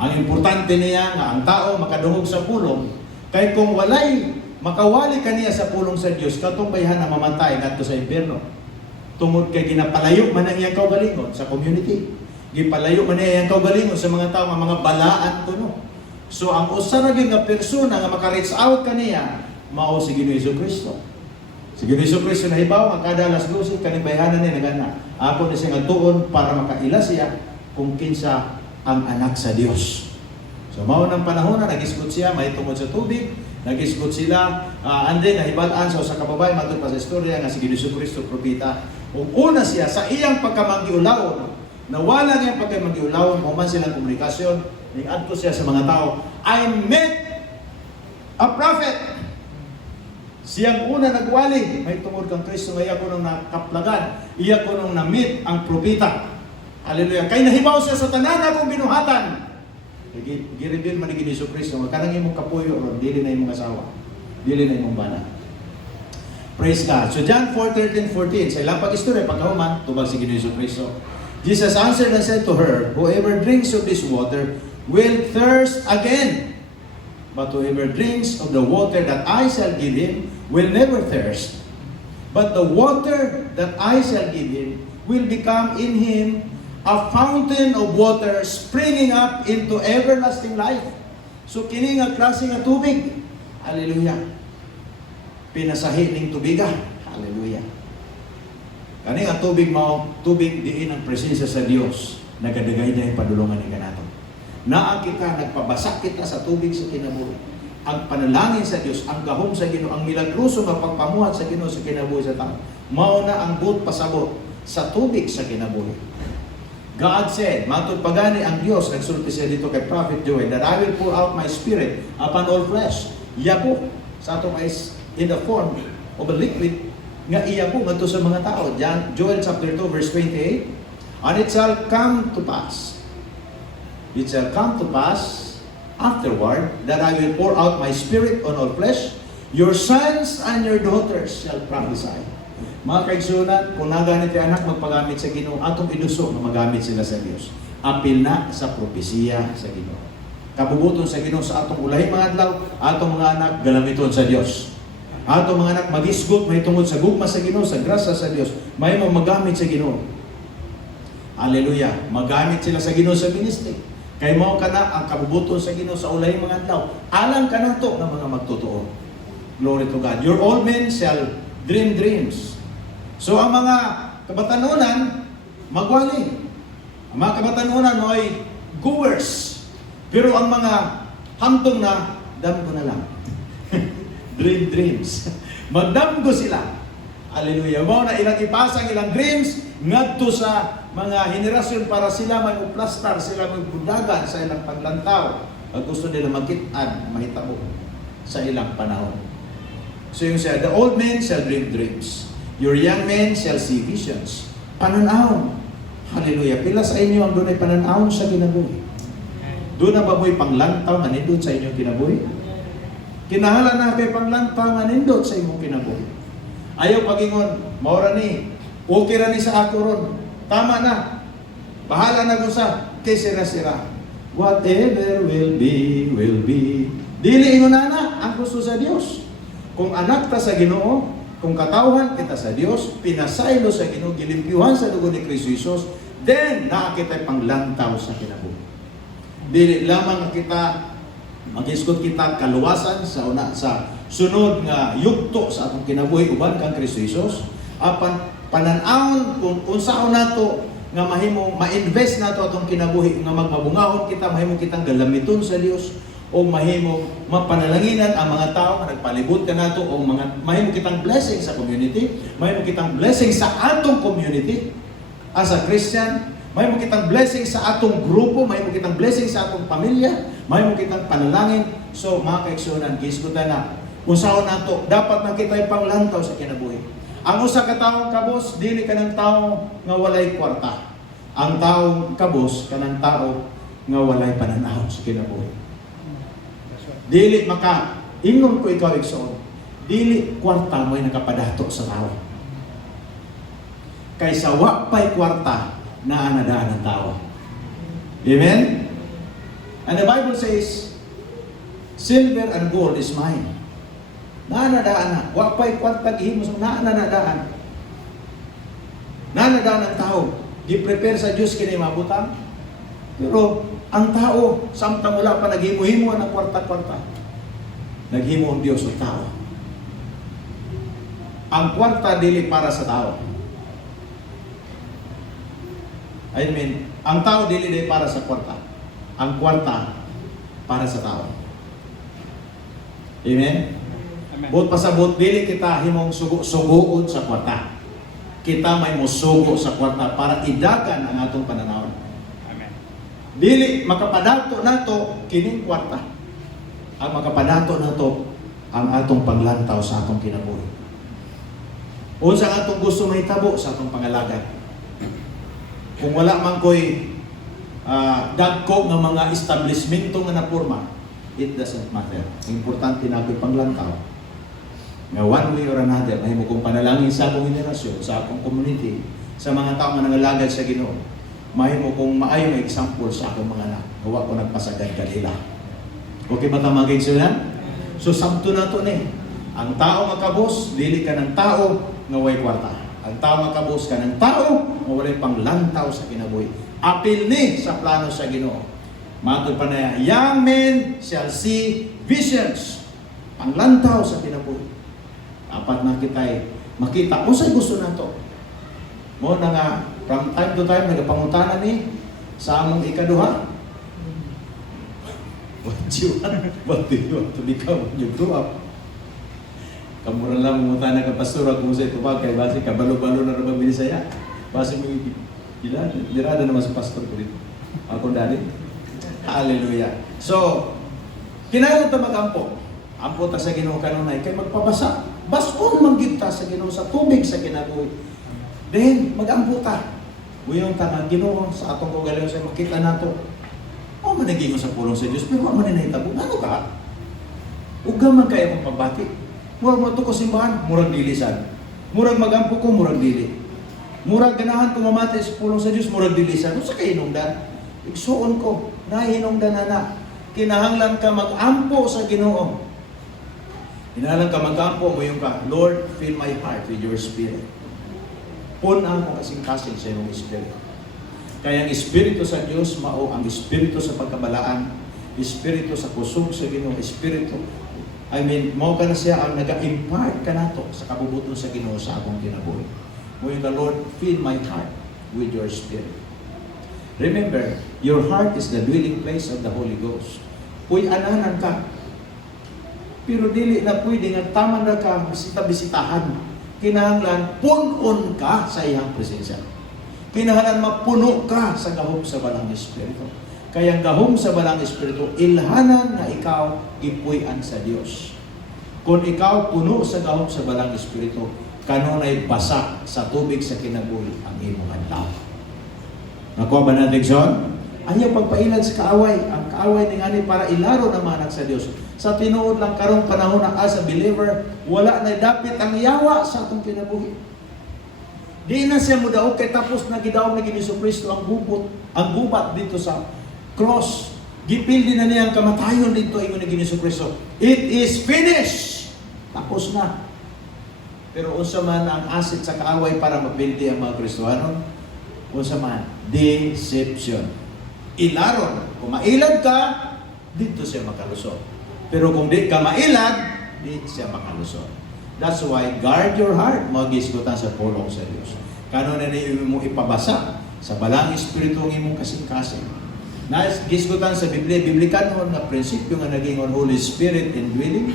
Ang importante niya nga ang tao makadungog sa pulong, kay kung walay makawali kaniya sa pulong sa Dios, katong bayhan na mamatay ngadto sa impierno. Tungod kay ginapalayo man ang iyang kaugalingon sa community. Gipalayo man niya iyang kaugalingon sa mga tao nga mga balaan kuno. So ang usa ra gyud nga persona nga maka-reach out kaniya mao si Ginoong Jesucristo. Si Ginoong Jesucristo nahibaw nga kada alas 12 kaning bayhanan niya nagana. Ako ni siya nga tuon para makaila siya kung kinsa ang anak sa Dios. So mao nang panahon na nagisgot siya, may tungod sa tubig, nagisgot sila, ande nahibal-an sa usa ka babae matod pa sa istorya nga si Ginoong Jesucristo propeta. Ug una siya sa iyang pagkamanggiulawon, nawala niya pagkamanggiulawon, mo man silang komunikasyon, ning-adto siya sa mga tao, I met a prophet. Siyang una nagwali, may tungod kang Kristo nga iya ko nung nakaplagan, iya ko nung na-meet ang propeta. Hallelujah. Kay nahibaw siya sa tanan akong binuhatan. Gi-reveal man ni Ginoong Jesucristo nga kanang imong kapuyo ron dili na imong asawa. Dili na imong bana. Praise God. So John 4:13-14 sa ilang pag-istorya pagkahuman tubag si Ginoong Jesucristo. Jesus answered and said to her, whoever drinks of this water will thirst again. But whoever drinks of the water that I shall give him will never thirst. But the water that I shall give him will become in him a fountain of water springing up into everlasting life. So kini nga klase nga tubig. Hallelujah. Pinasahi ning tubiga. Hallelujah. Kani nga tubig mao, tubig diin ang presensya sa Dios. Nagadagay-day padulungan ni kanato. Naa kita nagpabasa kita sa tubig sa kinabuhi. Ang panalangin sa Dios, ang gahom sa Ginoo, ang milagroso nga pagpamuhat sa Ginoo sa kinabuhi sa tao. Mao na ang buot pasabot sa tubig sa kinabuhi. God said, matod pagani ang Dios, nagsulti siya dito kay Prophet Joel, that I will pour out my spirit upon all flesh. Yabo sa atong is in the form of a liquid nga iyabo ngadto sa mga tao. Joel chapter 2 verse 28. And it shall come to pass. It shall come to pass afterward that I will pour out my spirit on all flesh. Your sons and your daughters shall prophesy. Mga kaigsunan, kung naganit yung anak magpagamit sa Ginoo, atong iduso na magamit sila sa Dios. Apil na sa propesiya sa Ginoo. Kabubuton sa Ginoo sa atong ulahi mga adlaw, atong mga anak galamiton sa Dios. Atong mga anak magisgot may tungod sa gugma sa Ginoo, sa grasya sa Dios, may magamit sa Ginoo. Hallelujah. Magamit sila sa Ginoo sa ministry. Kay mao kana ang kabubuton sa Ginoo sa ulahi mga adlaw. Alang kanato ng mga magtotoo. Glory to God. Your old men shall dream dreams. So ang mga kabatanunan, magwali. Ang mga kabatanunan mo ay goers. Pero ang mga hamtong na, damgo na lang. Dreams. Magdamgo sila. Hallelujah. Mao na ilang ipasang ilang dreams ngadto sa mga henerasyon para sila may uplastar, sila may budagan sa ilang paglantaw. Pag gusto nila makitaan, mahitabo sa ilang panahon. So yung siya, the old men shall dream dreams. Your young men shall see visions. Pananaw. Hallelujah. Pila sa inyo ang dunay pananaw sa kinabuhi? Doon na ba mo'y panglantaw na nindot sa inyong kinabuhi? Kinahala na kay panglantaw na nindot sa inyong kinabuhi. Ayaw pagingon, maura ni, okay ra ni sa ako ron. Tama na. Bahala na ko sa kay sira-sira. Whatever will be. Dili ingon na ang gusto sa Dios. Kung anak ta sa Ginoo, kung katawhan kita sa Dios, pinasaylo sa Ginoo, gilimpyuhan sa dugo ni Kristo Jesus, then nakakita panglantaw sa kinabuhi. Dili lamang kita mag-iskot kita kaluwasan sa sunod nga yugto sa atong kinabuhi uban kang Kristo Jesus, apan panan-awon kung unsaon nato nga mahimo ma-invest nato atong kinabuhi nga magmabungahon kita, mahimo kitang galamiton sa Dios o mahimo mapanalanginan ang mga tao nga nagpalibot ka nato o mahimo kitang blessing sa community, mahimo kitang blessing sa atong community as a Christian, mahimo kitang blessing sa atong grupo, mahimo kitang blessing sa atong pamilya, mahimo kitang panalangin. So mga kaigsunan, gisgutan na unsaon nato dapat nakita panglantaw sa kinabuhi. Ang usa ka tawo kabos, dili ka ng tao nga walay kwarta. Ang taong kabos kanang tao nga walay pananaw sa kinabuhi. Dili maka ingon ko ikaw igsoon. Dili kwarta mo'y nakapadato sa tao. Kaysa wa pay kwarta na anadaan ng tao. Amen? And the Bible says, silver and gold is mine. Nanadaan na. Wapay kwarta gihimo sa nanadaan. Nanadaan ang tao. Gi-prepare sa Diyos kini mabutang. Pero ang tao, samtang wala pa naghimo-himo ng kwarta-kwarta. Naghimo ang Diyos ang tao. Ang kwarta dili para sa tao. I mean, ang tao dili para sa kwarta. Ang kwarta para sa tao. Amen? Bot pasabot dili kita himong sugo-sugoon sa kwarta. Kita may musugo sa kwarta para idagan ang atong pananaw. Amen. Dili makapadato nato kining kwarta. Ang makapadato nato ang atong paglantaw sa atong kinabuhi. Unsa ang atong gusto mahitabo sa atong pangalagad. Kung wala man koy dagko nga mga establishmento nga napurma, it doesn't matter. Importante na ko'y panglantaw. Nga one way or another, mahimo kong panalangin sa akong henerasyon, sa akong community, sa mga tao nga nangalagad sa Ginoo. Mahimo kong maayong example sa akong mga anak. Huwag ko nagpasagad kanila. Okay ba tamagin sila? So, sabto na to ni. Ang tao makabos, dili ka ng tao nga way kwarta. Ang tao makabos ka ng tao nga walay panglantaw sa kinabuhi. Apil ni sa plano sa Ginoo. Matod pa na young men shall see visions. Panglantaw sa kinabuhi. Apat na makita kung saan gusto nato. Mo na nga, from time to time, nagapangutanan ni sa among ikaduha. What do you want to become when you grow up? Kamuran lang mungutanan ka pastora kung saan ito ba, kaya basi kabalo-balo na naman binisaya. Basi mo yung dirada naman sa pastor ko dito. Ako dali. Hallelujah. So, kinahanglan ta mag-ampo. Ampo ta sa Ginoo kanunay kay magpabasa. Bason manggita sa Ginoo sa tubig sa kinabuhi. Then mag-ampo ta. Uyong ta nga Ginoo sa atong kaugalingon sa makita nato. O managing sa pulong sa Dios pero man nahitabo. Ano ka? Ugam man kay akong pagbati. Murag mo to ko simbahan, murag dili sad. Murag mag-ampo ko, murag dili. Murag ganahan ko mamatay sa pulong sa Dios, murag dili sad. Unsa kay hinungdan? Igsuon ko, nahinungdan na. Kinahanglan ka mag-ampo sa Ginoo. Hinalang ka magkampo mo yung ka, Lord, fill my heart with your spirit. Punang mo kasing-kasing sa iyong espiritu. Kaya ang espiritu sa Diyos, mao ang espiritu sa pagkabalaan, espiritu sa kusog sa Ginoo, espiritu. Mao ka na siya ang nag-impart ka nato sa kabubuton sa Ginoo sa akong kinabuhi. Mo yung ka, Lord, fill my heart with your spirit. Remember, your heart is the dwelling place of the Holy Ghost. Uy, ananan ka. Pero dili na pwede nga taman na ka bisita-bisitahan. Kinahanglan punon ka sa iyang presensya. Kinahanglan mapuno ka sa gahom sa balang espiritu. Kaya ang gahom sa balang espiritu ilhanan na ikaw ipuy-an sa Dios. Kung ikaw puno sa gahom sa balang espiritu, kanunay basa sa tubig sa kinabuhi ang imong adlaw. Nakuha ba natin, John? Ayaw pagpailag sa kaaway. Ang kaaway ni ani para ilaro ng mga anak sa Dios. Sa tinuod lang karong panahon na as a believer, wala na dapit ang yawa sa atong kinabuhi. Di na siya mudaog kay tapos na gidaog ni Jesu-Kristo ang gubat dito sa cross. Gipildi na niya ang kamatayon dito ingon ni Jesu-Kristo. It is finished. Tapos na. Pero unsa man ang asset sa kaaway para mapildi ang mga Kristiyano? Unsa man? Deception. Ilaron. Kung mailad ka, dito siya makalusot. Pero kung di ka mailad, di siya makalusot. That's why guard your heart. Mag-isgutan sa pulong sa Diyos. Kano na mo ipabasa sa balang espiritu ng imong kasing-kasing. Gisgutan sa Biblia, Biblikan mo na prinsipyo nga naging on Holy Spirit in dwelling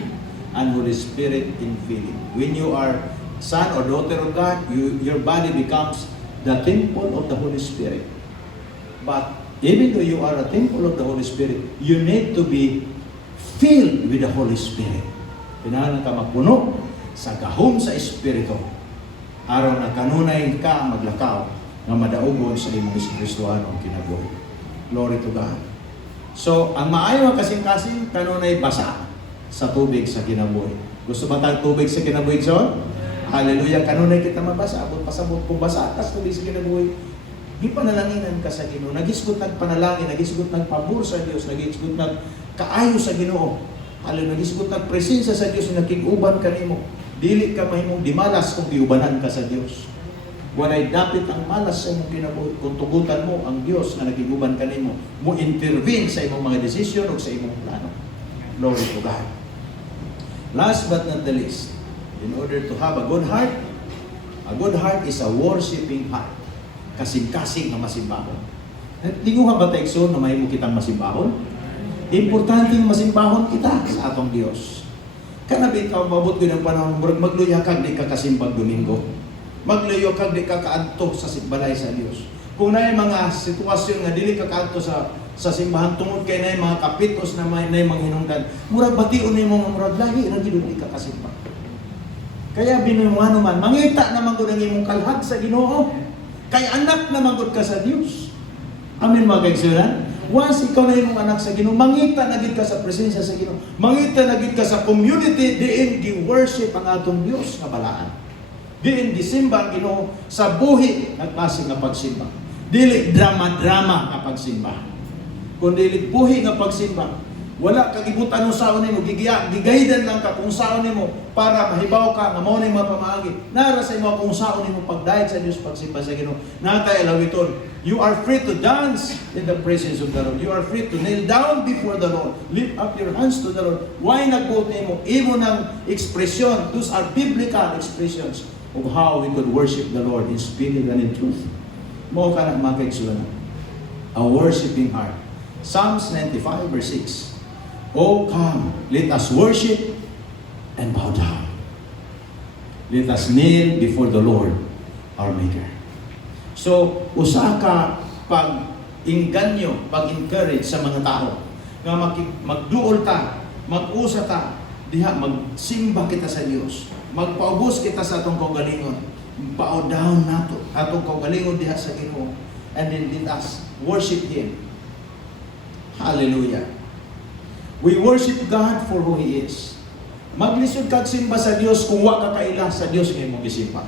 and Holy Spirit in filling. When you are son or daughter of God, your body becomes the temple of the Holy Spirit. But even though you are a temple of the Holy Spirit, you need to be filled with the Holy Spirit. Pinahal ka mapuno sa gahom sa Espiritu. Araw na kanunay ka maglakaw na madaugon sa imong Kristohanong kinabuhi. Glory to God. So, ang maayo kasing-kasing kanunay basa sa tubig sa kinabuhi. Gusto ba tayong tubig sa kinabuhi, John? Hallelujah. Kanunay kita mabasa. Abot pasabot kung basa kas tubig sa kinabuhi. Di panalanginan ka sa Ginoo. Nagisgot nagpanalangin, nagisgot nagpabor sa Dios, nagisgot nagkaayo sa Ginoo. Hallelujah. Nagisgot nagpresensya sa Dios na nakig-uban kanimo. Dili ka mahimong dimalas kung giubanan ka sa Dios. Walay dapit ang malas sa imong kinabuhi. Kung tugutan mo ang Dios na nakig-uban kanimo, mo intervene sa imong mga desisyon o sa imong plano. Glory to God. Last but not the least, in order to have a good heart is a worshiping heart. Kasing-kasing na masimbahon. Linguha ba tayo na may mo kitang masimbahon? Importante masimbahon kita sa atong Diyos. Kanabi ka mabot ko ng panahon, magluya kag di ka kasimbag Domingo. Magluyo kag di ka kaadto sa balay sa Diyos. Kung na mga sitwasyon nga dili ka kaadto sa simbahan tungod kay na mga kapitos na may mga hinungdan, murag bation ni mo murag lahi ra gid di ka kasimbag. Kaya binuano man, mangita naman ko ng imong kalhag sa Ginoo. Kay anak naman gud ka sa Dios. Amen mga kaigsunan. Once ikaw na imong anak sa Ginoo, mangita na gid ka sa presensya sa Ginoo. Mangita na gid ka sa community diin gi-worship ang atong Dios nga balaan. Diin gisimba ang Ginoo sa buhi nga klase nga pagsimba. Dili drama-drama nga pagsimba. Kun dili buhi nga pagsimba, wala kagibutan ng saon nimo, gigaydan lang ka kung saon nimo para mahibaw ka nga mao ni mga pamaagi. Nara sa imo kung saon nimo pagdayeg sa Dios pagsimba sa Ginoo. Natay alawiton. You are free to dance in the presence of the Lord. You are free to kneel down before the Lord. Lift up your hands to the Lord. Why nagbuot nimo? Imo ng expression. Those are biblical expressions of how we could worship the Lord in spirit and in truth. Mao ka na mga kaigsunan. A worshiping heart. Psalms 95 verse 6. Oh, come, let us worship and bow down. Let us kneel before the Lord, our Maker. So, usa ka pag-inganyo, pag-encourage sa mga tao nga magduol ta, mag-usa ta, diha magsimba kita sa Dios. Magpaubos kita sa atong kaugalingon. Bow down nato atong kaugalingon diha sa Ginoo. And then let us worship Him. Hallelujah. We worship God for who He is. Maglisod kag simba sa Dios kung wa ka kaila sa Dios nga imong gisimba.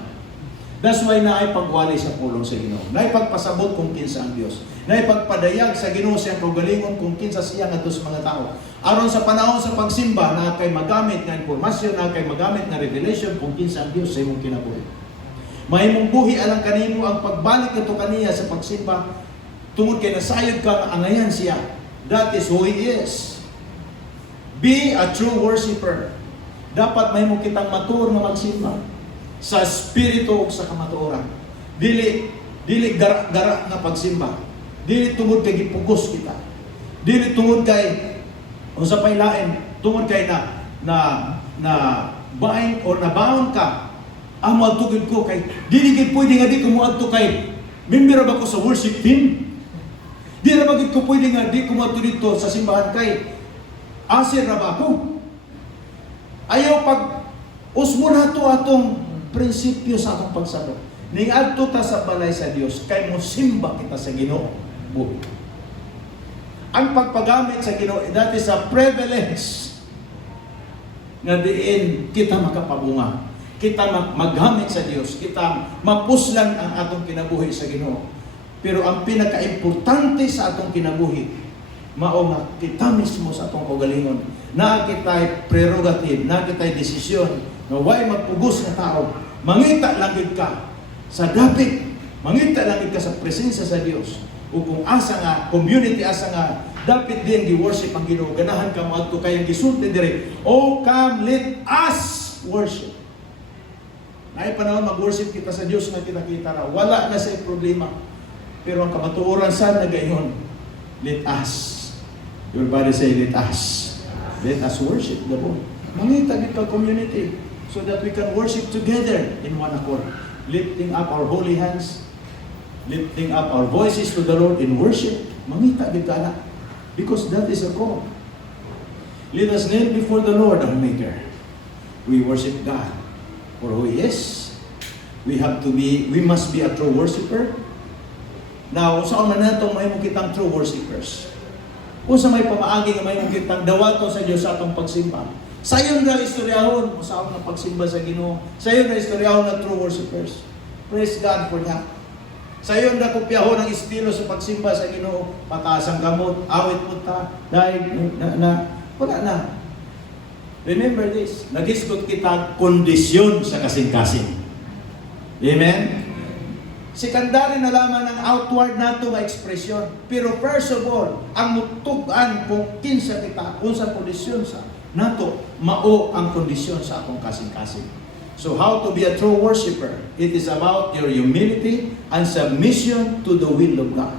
That's why naay pagwali sa pulong sa Ginoo. Naay pagpasabot kung kinsa ang Dios. Naay pagpadayag sa Ginoo siyang kaugalingon kung kinsa siya ngadto sa mga tao. Aron sa panahon sa pagsimba na kay magamit nga impormasyon, na kay magamit nga revelation kung kinsa ang Dios sa imong kinabuhi. Mahimong buhi alang kanimo ang pagbalik nito kaniya sa pagsimba tungod kay nasayod ka angayan siya. That is who He is. Be a true worshiper. Dapat mahimo kitang matur nga magsimba sa espiritu ug sa kamatuoran. Dili gara-gara nga pagsimba. Dili tungod kay gipugos kita. Dili tungod kay unsa pay lain, tungod kay na bain or nabaon ka. Amo tugod ko kay dili gid pwede nga di ko moadto kay member ba ko sa worship team. Di ra ba gid ko pwede nga di ko moadto dito sa simbahan kay asir ra ba ako. Ayaw pag usmo nato atong prinsipyo sa atong pagsabot. Ning adto ta sa balay sa Dios kay mo simba kita sa Ginoo. Ang pagpagamit sa Ginoo, that is a privilege nga diin kita makapabunga. Kita maghamit sa Dios, kita mapuslan ang atong kinabuhi sa Ginoo. Pero ang pinaka-importante sa atong kinabuhi, mao nga kita mismo sa atong kaugalingon, na kita'y prerogative, na kita'y desisyon, na way magpugos na tao, mangita lang gid ka sa dapit, mangita lang gid ka sa presensya sa Dios. O kung asa nga, community asa nga, dapat din gi-worship ang Ginoo, ganahan ka maadto kayong gisulti dire, oh come, let us worship. Naay panahon mag-worship kita sa Dios nga kita ra, wala na sa problema. Pero ang kamatuoran sa nagayon, let us. Everybody say, let us. Let us worship the Lord. Mangita dito community so that we can worship together in one accord. Lifting up our holy hands, lifting up our voices to the Lord in worship. Mangita dito na. Because that is a call. Let us kneel before the Lord, our Maker. We worship God for who He is. We must be a true worshiper. Now, sa man natong may mong kitang true worshipers. Kung sa may pamaagi nga may mong kitang dawato sa Diyos sa atong pagsimba. Sayon na istoryahon, sa atong pagsimba sa Ginoo. Sayon na istoryahon na true worshipers. Praise God for that. Sayon na kopyahon ang estilo sa pagsimba sa Ginoo. Pataas ang gamot, awit punta, dahil wala na. Remember this, nagisgot kita kondisyon sa kasing-kasing. Amen? Sekundary na lamang ang outward nato nga ekspresyon. Pero first of all, ang mutugan kung kinsa kita, kung sa kondisyon sa nato, mao ang kondisyon sa akong kasing-kasing. So how to be a true worshiper? It is about your humility and submission to the will of God.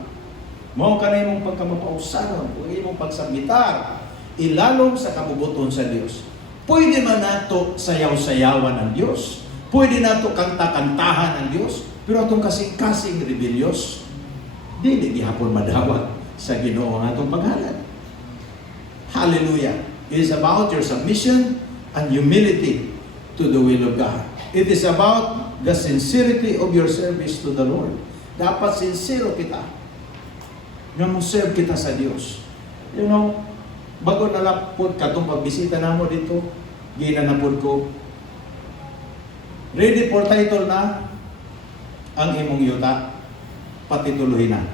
Mao ka na imong pagkamapausanon, o imong pagsabitar, ilalong sa kabubuton sa Dios. Pwede man nato sayaw-sayawan ng Diyos. Pwede nato kanta-kantahan ng Diyos. Pero atong kasing-kasing rebellious, dili gihapon madawat sa Ginoo ang atong paghalad. Hallelujah. It is about your submission and humility to the will of God. It is about the sincerity of your service to the Lord. Dapat sincero kita nga mo-serve kita sa Diyos. You know, bago nalapod ka itong pagbisita na mo dito, ginanapod ko, ready for title na ang imong yuta, patituloy na.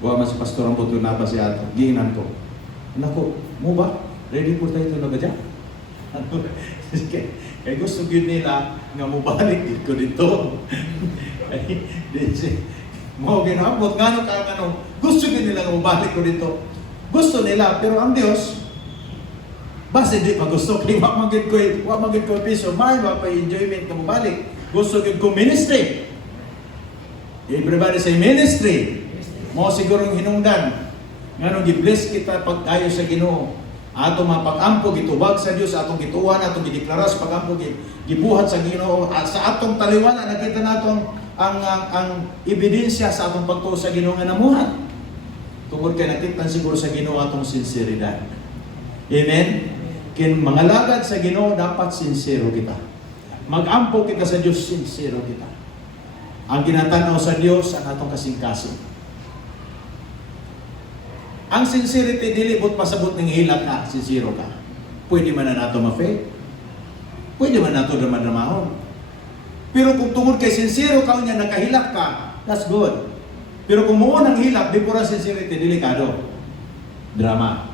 Buwa man si Pastor ang buto na ba siya ato, giinan ko. Nako, mo ba? Ready for title na ba dyan? Kaya gusto yun nila nga mo balik ko dito. Mo ginabot nga no, gusto yun nila nga mo balik ko dito. Gusto nila, pero ang Diyos, basta di magusto, kaya wag magid ko piso, may pa enjoyment ka mo balik. Gusto gid ko ministry. Everybody say ministry. Mo siguro hinungdan. Ngano gi-bless kita pag-ayo sa Ginoo. Ato mapag-ampo gitubag sa Dios, atong gituwan, atong gideklara sa pag-ampo gibuhat sa Ginoo. At sa atong taliwana nakita naton ang ebidensya sa atong pagtuo sa Ginoo nga namuhat. Tungod kay nakita siguro sa Ginoo atong sinseridad. Amen. Kin mga lagad sa Ginoo dapat sincero kita. Mag-ampo kita sa Dios, sincero kita. Ang ginatanaw sa Dios ang atong kasing-kasing. Ang sincerity dili bot pasabot ning hilak na sincero ka. Pwede man na nato ma-fake. Pwede man nato dramadramahon. Pero kung tungod kay sincero ka unya nakahilak ka, that's good. Pero kung muon ang hilak before ang sincerity delikado. Drama.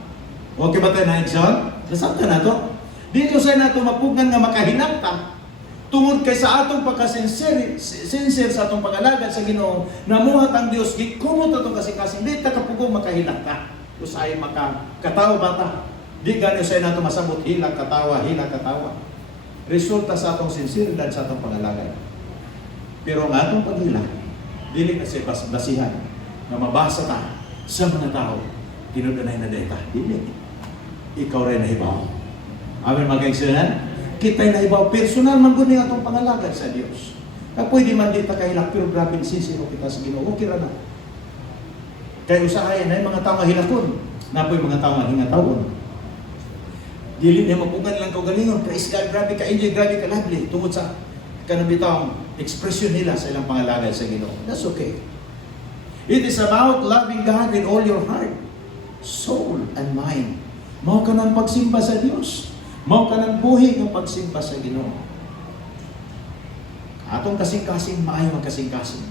Okay ba tayo na example? Nasabta na to. Dito sa nato mapugan nga makahilak ta. Tungod kay sa atong pagka-sincere sa atong pag-alagad sa Ginoo, namuhat ang Dios gikumot atong kasing-kasing di ta kapugong makahilak ta. Usay makakatawa bata. Di gani usay nato masabot hilak katawa. Resulta sa atong sinseridad sa atong pag-alagad. Pero ang atong paghilak dili na sa basihan na mabasa ta sa mga tao tinudanay na data. Dili. Ikaw rin nahibaw. Amen mga kaibigan. Kita'y nahibaw. Personal man gud ning atong pangalagad sa Dios. Kaya pwede man di ta kahilak pero grabe sincere kita sa Ginoo. Okay ra na. Kaya usahay na mga tao nga hilakon. Napoy mga tao nga hingatawon. Dili na mapugan lang kaugalingon. Praise God, grabe ka enjoy, grabe ka lovely. Tungod sa kanang bitawng expression nila sa ilang pangalagad sa Ginoo. That's okay. It is about loving God with all your heart, soul, and mind. Mao ka ng pagsimba sa Dios. Mao ka ng buhi ng pagsimba sa Ginoo. Atong kasing-kasing maayo ang kasing-kasing.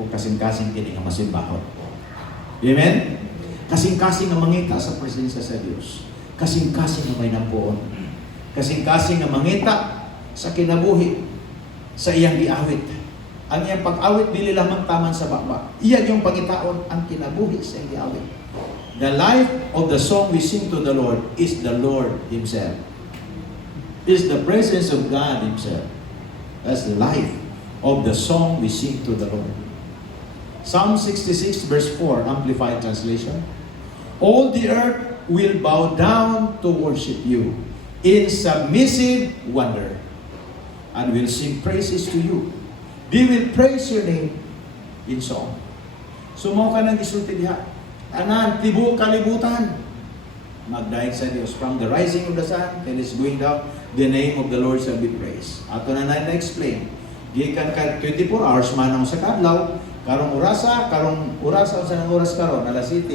O kasing-kasing kini nga masimbahon. Amen? Kasing-kasing nga mangita sa presensya sa Dios. Kasing-kasing nga may nampuon. Kasing-kasing nga mangita sa kinabuhi sa iyang giawit. Ang iyang pag-awit dili lamang taman sa baba. Iyan yung pangitaon ang kinabuhi sa iyang giawit. The life of the song we sing to the Lord is the Lord Himself. Is the presence of God Himself. That's the life of the song we sing to the Lord. Psalm 66 verse 4, Amplified Translation. All the earth will bow down to worship you in submissive wonder and will sing praises to you. They will praise your name in song. Sumaw ka ng isulti diha. Tanan, tibuok kalibutan. Magdaig sa Dios. From the rising of the sun till it's going down, the name of the Lord shall be praised. Ato na na-explain. Gikan ka 24 hours manang sa kadlaw, karong orasa sa nang oras karon, alas 7,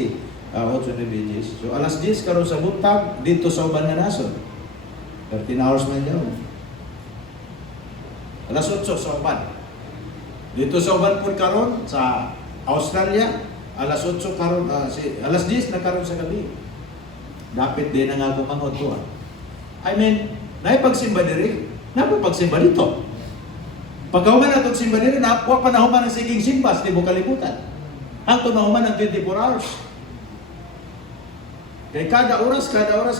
8 na bidis. So alas 10 karon sa buntag dito sa uban nga nasod. 13 hours man daw. Alas 8 sa uban. Dito sa uban po karon sa Australia, alas 8 karon, alas 10 na karon sa gabi. Dapat din ang ako mangod ko. I mean, naipagsimba diri. Napapagsimba dito. Pagkahuman na itong simba diri, napuwa pa na human ng siging simbas, di mo kalibutan. Ang tunahuman ng 24 hours. Kaya kada oras,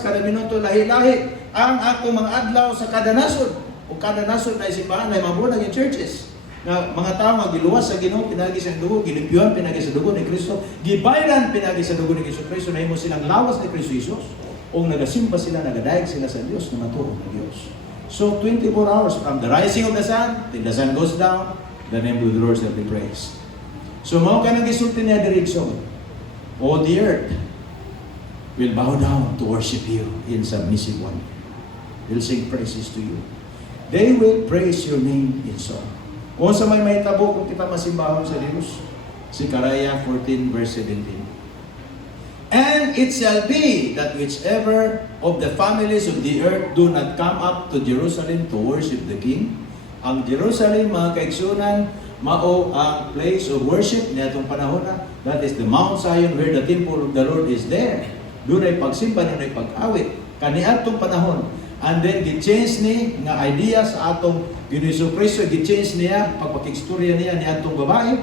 kada minuto, lahi-lahi, ang akong mga adlaw sa kada nasod. O kada nasod na isimbahan, ay mabulang yung churches. Na mga tao magiluwas sa Ginoo, pinagi sa dugo, gilimpyuhan pinagi sa dugo ni Kristo, gibayran pinagi sa dugo ni Kristo, na himo silang lawas ni Kristo Jesus, o nagasimba sila, nagadaig sila sa Dios, na matuog ng Dios. So 24 hours from the rising of the sun till the sun goes down, the name of the Lord shall be praised. So mao ka nang gisulti niya diretsyon. All the earth will bow down to worship you in submissive one. Will sing praises to you. They will praise your name in song. Kung sa may tabo kung kita masimbahon sa Diyos, Zechariah 14 verse 17. And it shall be that whichever of the families of the earth do not come up to Jerusalem to worship the King, ang Jerusalem, mga kaigsunan, mao ang place of worship niya itong panahon na, that is the Mount Zion where the temple of the Lord is there. Doon ay pagsimba, doon ay pag-awit. Kaniadtong panahon. And then, gi-change ni nga idea sa atong Ginoong Kristo, gi-change niya, pagpakikstorya niya ni atong babae,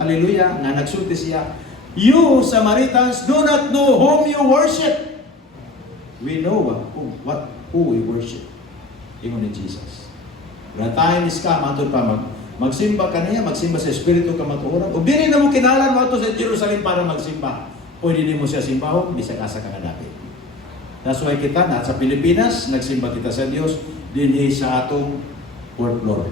hallelujah, nga nagsulti siya, you Samaritans do not know whom you worship. We know who we worship. Ingon ni Jesus. The time is come, atong pa magsimba ka niya, magsimba sa Espiritu ka matuoran. O dili na mo kinalan mo ito sa Jerusalem para magsimba. Pwede din mo siya simbahon, bisag asa ka kadapit. That's why kita na sa Pilipinas, nagsimba kita sa Dios, dinhi sa atong fourth floor.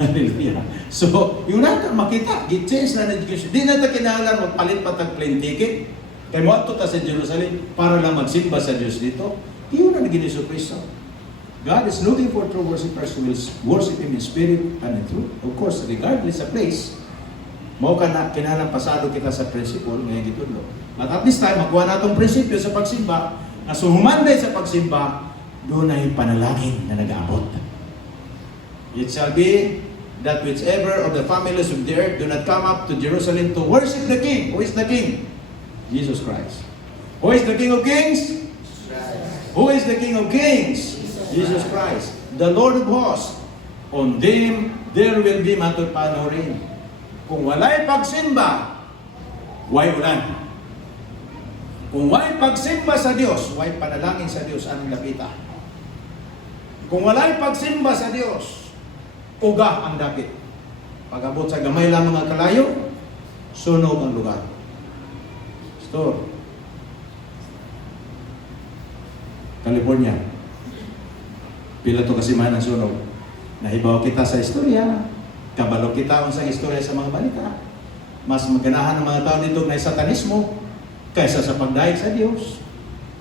Hallelujah. So, yung natin makita, gi-change na education. Di na ito kinahanglan magpalit pa tag plane ticket. Kaya mo ito ta sa Jerusalem para lang magsimba sa Diyos dito. Iyon na naging Iso Kristo. God is looking for true worshipers who will worship Him in spirit and in truth. Of course, regardless sa place, mao ka na kinahanglan pasado kita sa principle ngayon gitudlo. At this time, magkuha na itong prinsipyo sa pagsimba, na suhumanday sa pagsimba, doon ay panalangin na nag-aabot. It shall be that whichever of the families of the earth do not come up to Jerusalem to worship the King. Who is the King? Jesus Christ. Who is the King of Kings? Who is the King of Kings? Jesus Christ. The Lord of hosts. On them there will be matupanorin. Kung walay pagsimba, way ulan. Kung walay pagsimba sa Diyos, way panalangin sa Diyos ang lapita. Kung walay pagsimba sa Diyos, uga ang dapit. Pag-abot sa gamay lang mga kalayo, sunog ang lugar. Store. California. Pila to kasi man ang sunog. Nahibaw kita sa istorya. Kabalo kita unsang istorya sa mga balita. Mas maganahan ng mga tao dito na satanismo kaysa sa pagdaig sa Dios.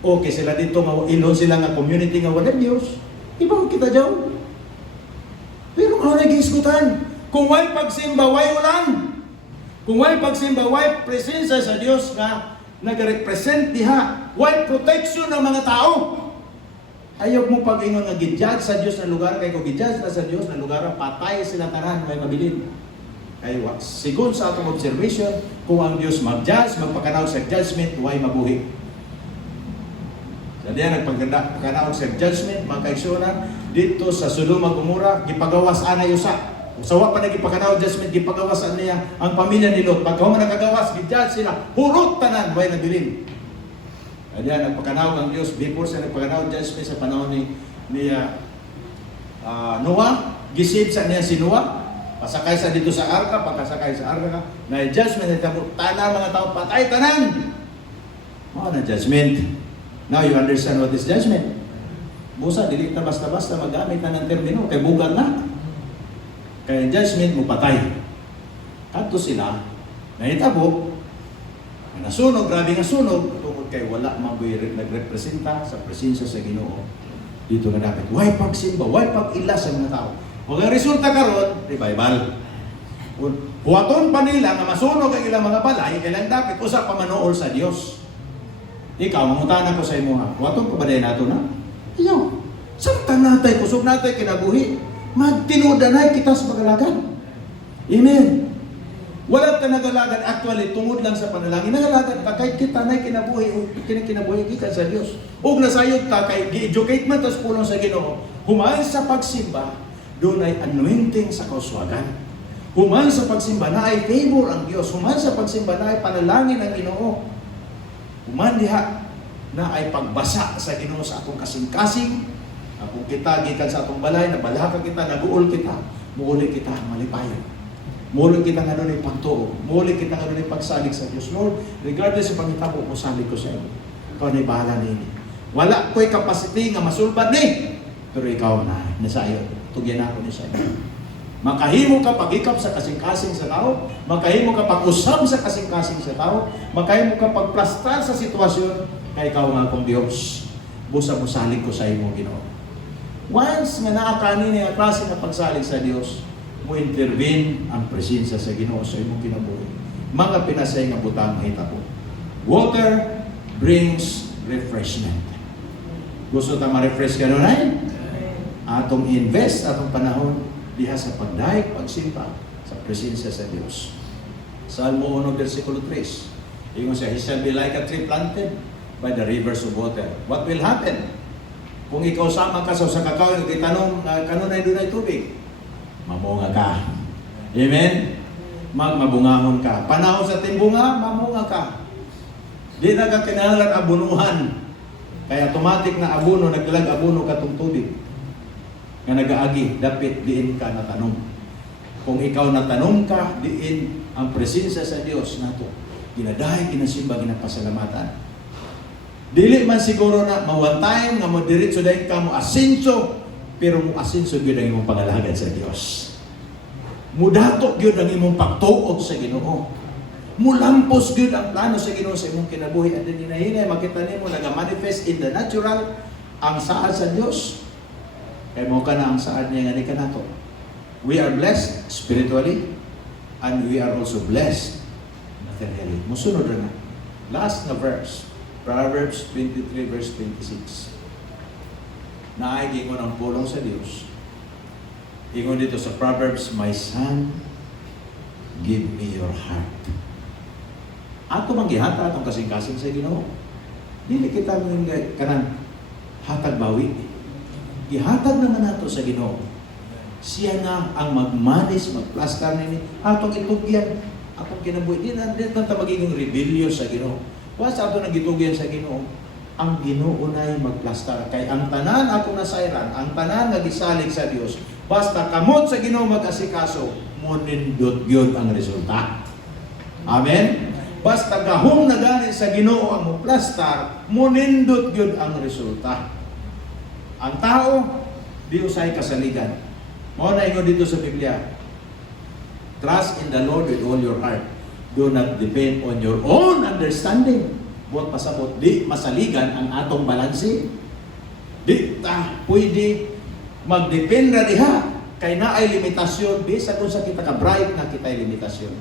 O kay sila dito nga ilon sila nga community nga wala Dios. Ibaw kita daw. Pero ano nag-iisgutan? Kung way pagsimba, way ulan. Kung way pagsimba, way presensya sa Dios nga nag-represent diha, way protection ng mga tao. Ayaw mo pag-ingon nga gidjudge sa Dios na lugar, kay kung gidjudge na sa Dios na lugar, patay sila tanan, may mabilin. Kay sigon sa atong observation, kung ang Dios mag-judge, magpakanaw sa judgment, way mabuhi. Sa diyan nagpagkanaw sa judgment, mga kaigsunan, dito sa Sodoma Gomora, gipagawas anay usa. Usawa pa na gipakanaw judgment, gipagawas niya ang pamilya ni Lot. Pag human nakagawas, gidjudge sila, hurot tanan, way nabilin. Kaya nagpakanaw ang Diyos before sa nagpakanaw judgment sa panahon ni Noah, gisib sa niya si Noah, pasakay sa dito sa arka, pagkasakay sa arka, na judgment, tanan mga tao, patay tanan. Mga na judgment. Now you understand what is judgment. Busa, dili na basta-basta magamit na ng termino, kay bugal na. Kaya judgment mo patay. Kadto sila, nahitabo, nasunog, grabe nga sunog, tungkol kay wala mabuhi nagrepresenta sa presensya sa Ginoo. Dito nga dapat, why pagsimba, why pag-ila sa mga tao. Kung ang resulta karon, revival. Huwaton pa nila nga masunog ang ilang mga balay, kailang dapat usap pa manool sa Dios. Ikaw, mangutanan ko sa imo ha, huwaton pa ba dahil nato na? Ayaw, samtang natay, kusog natay, kinabuhi, magtinudanay kita sa pagalagan. Amen. Wala ka nagalagan, actually, tungod lang sa panalangin. Nagalagan ka, kahit kita na kinabuhi, o kinabuhi kita sa Diyos. O nasayod ka, kay gi-educate man, tapos pulong sa Ginoo. Humaan sa pagsimba, doon ay anointing sa kauswagan. Humaan sa pagsimba, na ay favor ang Diyos. Humaan sa pagsimba, na ay panalangin ang Ginoo. Humaan diha, na ay pagbasa sa Ginoo sa atong kasing-kasing. Kung kita, gikan sa atong balay, nabalaka kita, naguol kita, muuli kita, malipayon. Muli kita nga doon ipagtuo. Muli kita nga doon ipagsalig sa Diyos. Lord, regardless sa pangitabo ko, salig ko sa iyo. Ikaw na ibahala nini. Wala ko'y capacity nga masulbad ni. Pero ikaw na, nasayo. Tugyan ako ni sa iyo. Makahimo ka pag-ikap sa kasing-kasing sa tao. Makahimo ka pag-usab sa kasing-kasing sa tao. Makahimo ka pag-plastar sa sitwasyon. Kaya ikaw nga akong Diyos. Busa mo salig ko sa iyo, Ginoo. Once nga naakani niya klase na pagsalig sa Diyos, mo intervene ang presensya sa Ginoo sa imong kinabuhi. Mga pinasay nga butang hitabo. Water brings refreshment. Gusto ta ma-refresh ka nun ay? Atong invest atong panahon diha sa pagdaig, pagsimpa sa presensya sa Dios. Salmo 1 versikulo 3. Ingon siya, he shall be like a tree planted by the rivers of water. What will happen? Kung ikaw sama ka sa kakawin, itanong, kanunay doon ay tubig. Mamunga ka. Amen? Magmabungahon ka. Panahon sa timbunga, mamunga ka. Di na ka kinahanglan abunuhan. Kaya automatic na abuno, nagdalag abuno ka tong tubig. Nga nag-aagi, dapat diin ka natanong. Kung ikaw natanong ka, diin ang presensya sa Diyos nato. Ginadahay, ginasimba, ginapasalamatan. Dili man siguro na one time nga mo diretso dahil ka mo asenso, pero mo asenso gyud ang imong pangalagad sa Dios. Mudato gyud ang imong pagtuog sa Ginoo. Mulampos gyud ang plano sa Ginoo sa imong kinabuhi. At hinahinay makita nimo naga-manifest in the natural ang saad sa Dios. Kay mo ka na ang saad niya nga ni kanato. We are blessed spiritually and we are also blessed materially. Musunod na. Last na verse. Proverbs 23 verse 26. Naigingon ang pulong sa Diyos. Ingon dito sa Proverbs, my son, give me your heart. Ato manggihata atong kasing-kasing sa Ginoo. Dili kita mga kanang hatag bawi. Gihatag naman nato sa Ginoo. Siya na ang magmanis, magplastar nini. Atong itugyan, atong kinabuhi. Di na ta magiging rebellious sa Ginoo. Once ato nagitugyan sa Ginoo, ang Ginoo nay magplastar. Kay ang tanan ako nasayran, ang tanan nga gisalig sa Dios. Basta kamot sa Ginoo mag-asikaso, munindot gyud ang resulta. Amen. Basta gahom na gani sa Ginoo ang moplastar, munindot gyud ang resulta. Ang tao di usay kasaligan. Mao na ingon dito sa Biblia. Trust in the Lord with all your heart. Do not depend on your own understanding. Buot pasabot, di masaligan ang atong balanse. Di ta pwede magdependa diha. Kay naay limitasyon. Bisa kung sa kita ka-bright na kita'y limitasyon.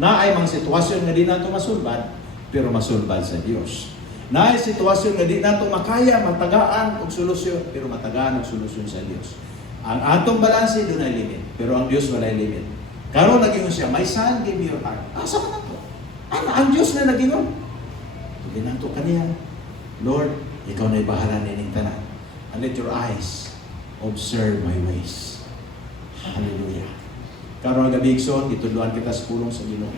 Na ay mga sitwasyon nga di nato masulbad, pero masulbad sa Dios. Na ay sitwasyon nga di nato makaya, matagaan og solusyon, pero matagaan og solusyon sa Dios. Ang atong balanse doon ay limit, pero ang Dios wala limit. Karon nagingon siya, my son, give me your heart. Asa man nato? Ang Dios na nagingon. Tuloy nato kaniya, Lord, ikaw na'y bahala nining tanan. And let your eyes observe my ways. Hallelujah. Karon nga gabi igsoon, gitudloan kita sa pulong sa Ginoo.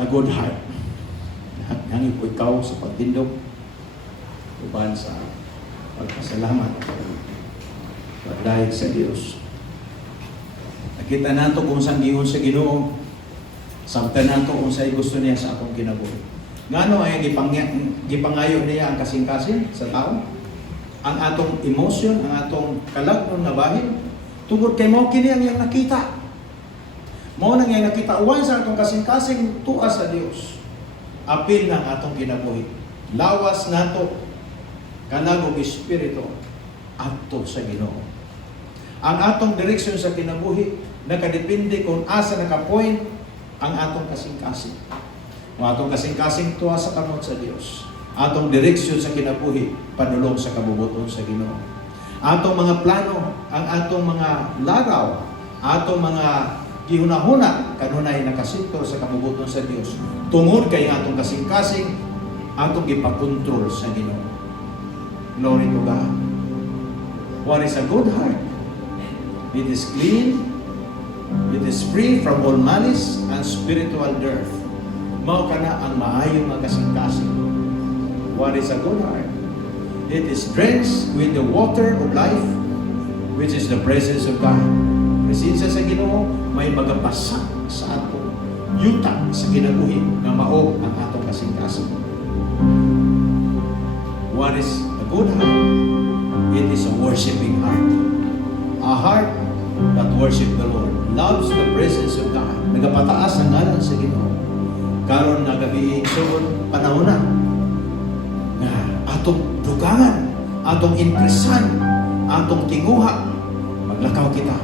A good heart. Hangin po ikaw sa pagtindog, uban sa pagpasalamat, pagdahig sa Diyos. Nakita nato kung saan giyon sa Ginoo, sabtan nato kung saan gusto niya sa akong kinabuhi. Ngano ay gipangayo niya ang kasing-kasing sa tao? Ang atong emotion, ang atong kalagnon na bahin, tungod kay mo kini ang iyang nakita. Mao nang iyang nakita uwan sa atong kasing-kasing tuwa sa Dios. Apil ng atong kinabuhi. Lawas nato kanang og espiritu adto sa Ginoo. Ang atong direksyon sa kinabuhi nakadepende kung asa naka-point ang atong kasing-kasing. Ang atong kasing-kasing tuwa sa kamot sa Dios. Atong direksyon sa kinabuhi padulong sa kabubuton sa Ginoo. Atong mga plano, ang atong mga laraw, atong mga gihuna-huna kanunay nakasintor sa kabubuton sa Dios. Tungod kay atong kasing-kasing atong gipakontrol sa Ginoo. Glory to God. What is a good heart? It is clean, it is free from all malice and spiritual dearth. Mao kana ang maayong nga kasing-kasing. What is a good heart? It is drenched with the water of life, which is the presence of God. Presensya sa Ginoo may magabasa sa ato, yuta sa kinabuhi nga mao ang atong kasing-kasing. What is a good heart? It is a worshiping heart. A heart that worship the Lord, loves the presence of God. Nagapataas ang ngalan sa Ginoo. Karon nga gabi sugod panahon na atong dugangan, atong impresan, atong tinguha, maglakaw kita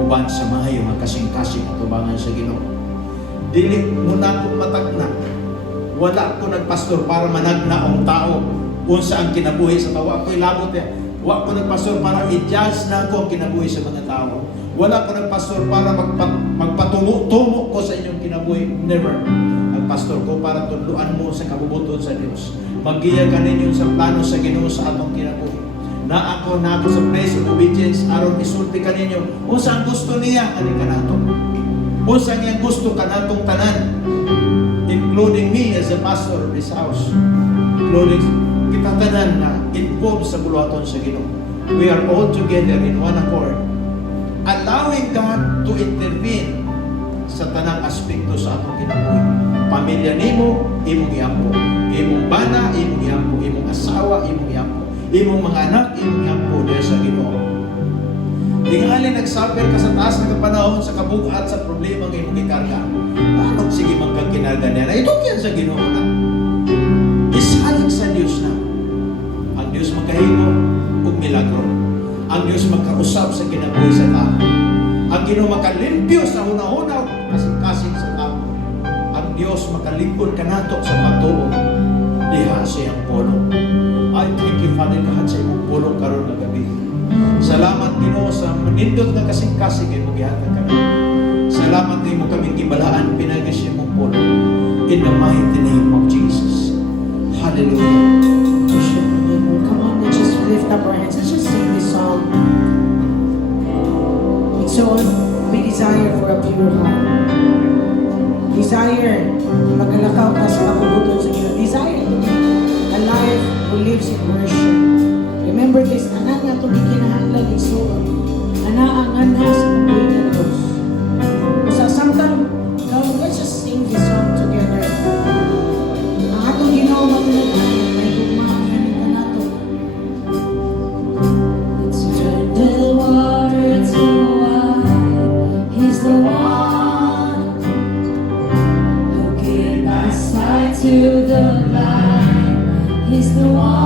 uban sa maayo nga kasing-kasing atubangan sa Ginoo. Dili mo na ko matagna. Wala ko nagpastor para managna ang tao unsa ang kinabuhi sa tao. Ako'y labot ya. Wala ko nagpastor para i-judge na ako ang kinabuhi sa mga tao. Wala ko nagpastor para magpatumo-tumo ko sa inyong kinabuhi. Never. Ang pastor ko para tudluan mo sa kabubuton sa Dios. Maggiya ka ninyo sa plano sa Ginoo sa atong kinabuhi. Na ako sa place of obedience aron isulti ka ninyo. Unsa ang gusto niya ani kanato? Unsa ang gusto kanatong tanan? Including me as a pastor of this house. Including kita tanan na involved sa buluhaton sa Ginoo. We are all together in one accord, allowing God to intervene sa tanang aspekto sa atong kinabuhi. Pamilya nimo, imong iampo. Imong bana, imong iampo. Imong asawa, imong iampo. Imong mga anak, imong iampo dahil sa Ginoo. Tingali nagsaper ka sa taas ng panahon sa kabugat sa problema ng imong ikarga. Ano sige man kang kinarga niya? Ito yan sa Ginoo na. Isalig sa Diyos na. Ang Diyos magkahimo ug milagro. Ang Diyos magkausap sa kinabuhi sa tao. Ang Ginoo makalimpyo sa una-una kasing-kasing sa tao. Ang Diyos makalingkod kanato sa pagtuo. Diha siyang puno. I thank you, Father God, sa imong puno karon nga gabi. Salamat Ginoo sa manindot nga kasing-kasing imong gihatag kami. Salamat din mo kaming gibalaan pinagis imong puno. In the mighty name of Jesus. Hallelujah. Come on, let's just lift up our hands. Let's just sing this song. So we desire for a pure heart. Desire magalakaw ka sa kabubuton sa Ginoo. Desire to be a life who lives in worship. Remember this, anak nga itong ikinahanglan ni Soon. Anak ang anas ng buhay ng Diyos. Sa samtang, let's just sing this song together. Ang atong Ginoo matulungan, may gumahan ka nato. Let's turn the water to wine. He's the one who gave our sight to the blind. He's the one.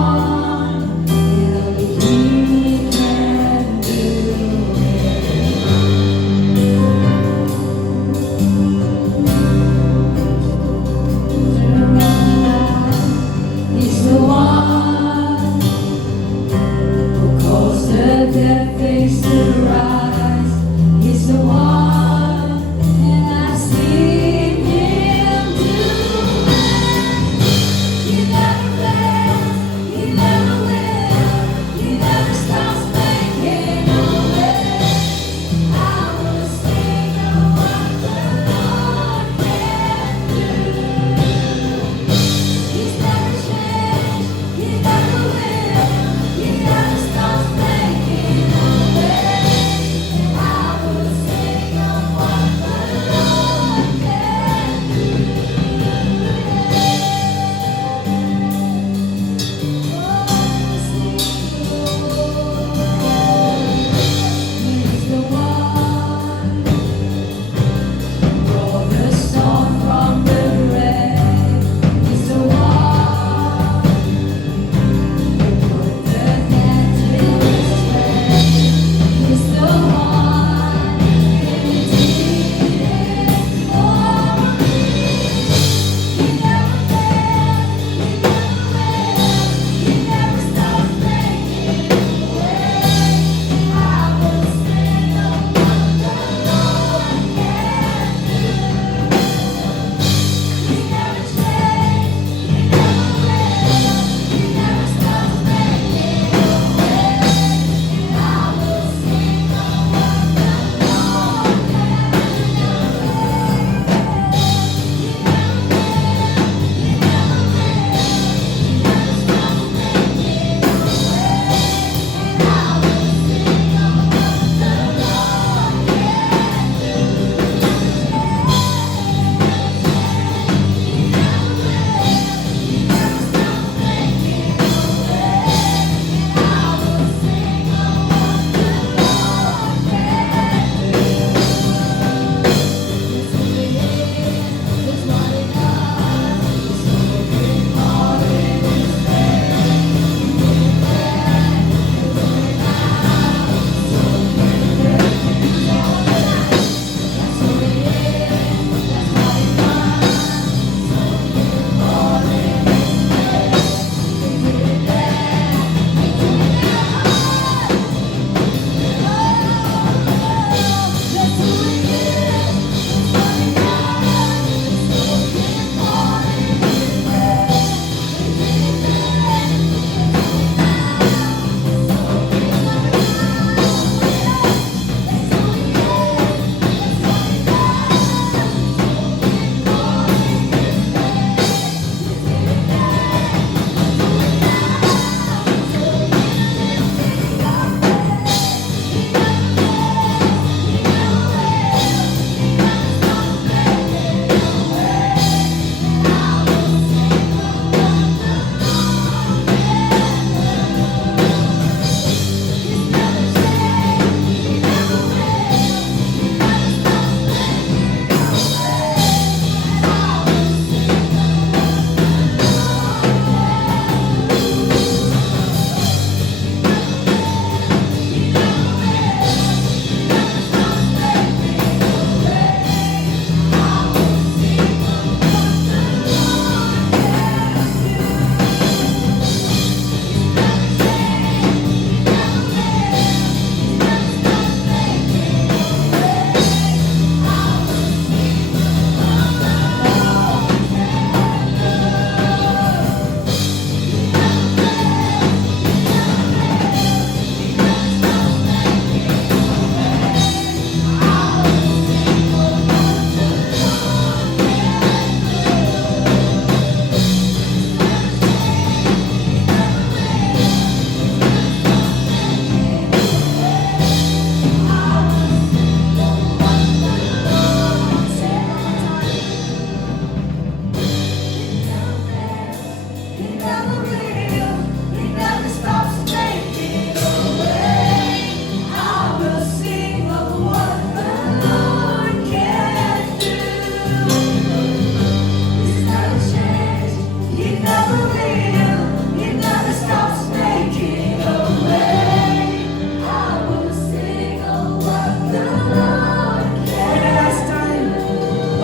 will, He never stops making a way. I will sing of what the Lord For the last can time. do.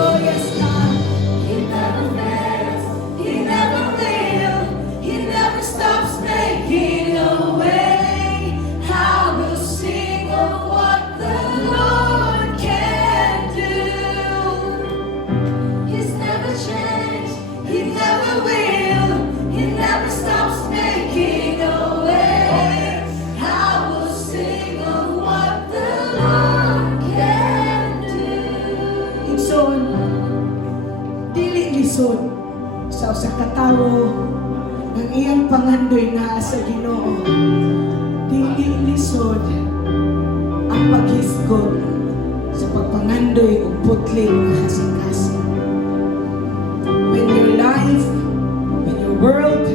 Oh yes, God. He never fails, He never will, He never stops making a way. I will sing of what the Lord can do. He's never changed, He never will, He never stops making a way. I will sing of what the Lord can do. Igsoon, dili lisod sa usa ka tawo ang iyang pangandoy nga sa Ginoo. Dili lisod ang paghisgot sa pagpangandoy ug putling nga kasing-kasing. When your life, when your world,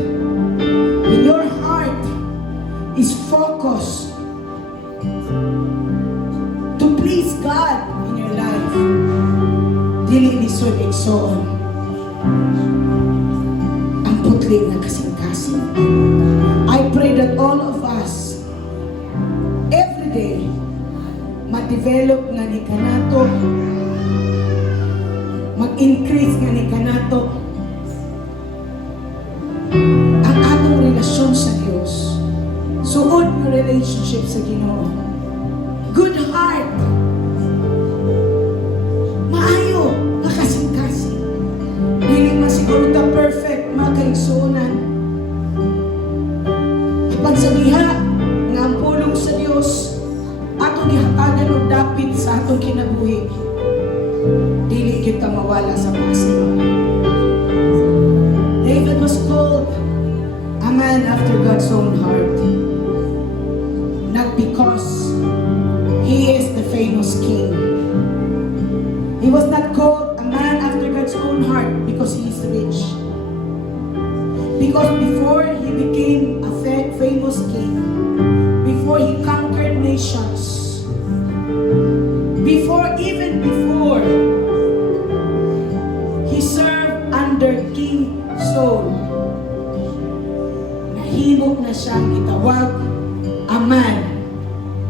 when your heart is focused to please God in your life, dili lisod igsoon ang putling na kasing-kasing. I pray that all of us every day ma-develop nga ni kanato, mag-increase nga ni kanato ang atong relasyon sa Dios. Suod yung relationship sa Ginoo. Good heart. Maayo nga kasing-kasing. Dili man siguro ta perfect makaigsuonan. Pagsabiha nga ang pulong sa Dios ato gihatagan og dapit sa atong kinabuhi. Dili kita mawala sa pasig. David was called a man after God's own heart. Not because he is the famous king. He was not called a man after God's own heart because he is rich. Because before he became a famous king, before he conquered nations, even before he served under King Saul, nahimok na siyang gitawag a man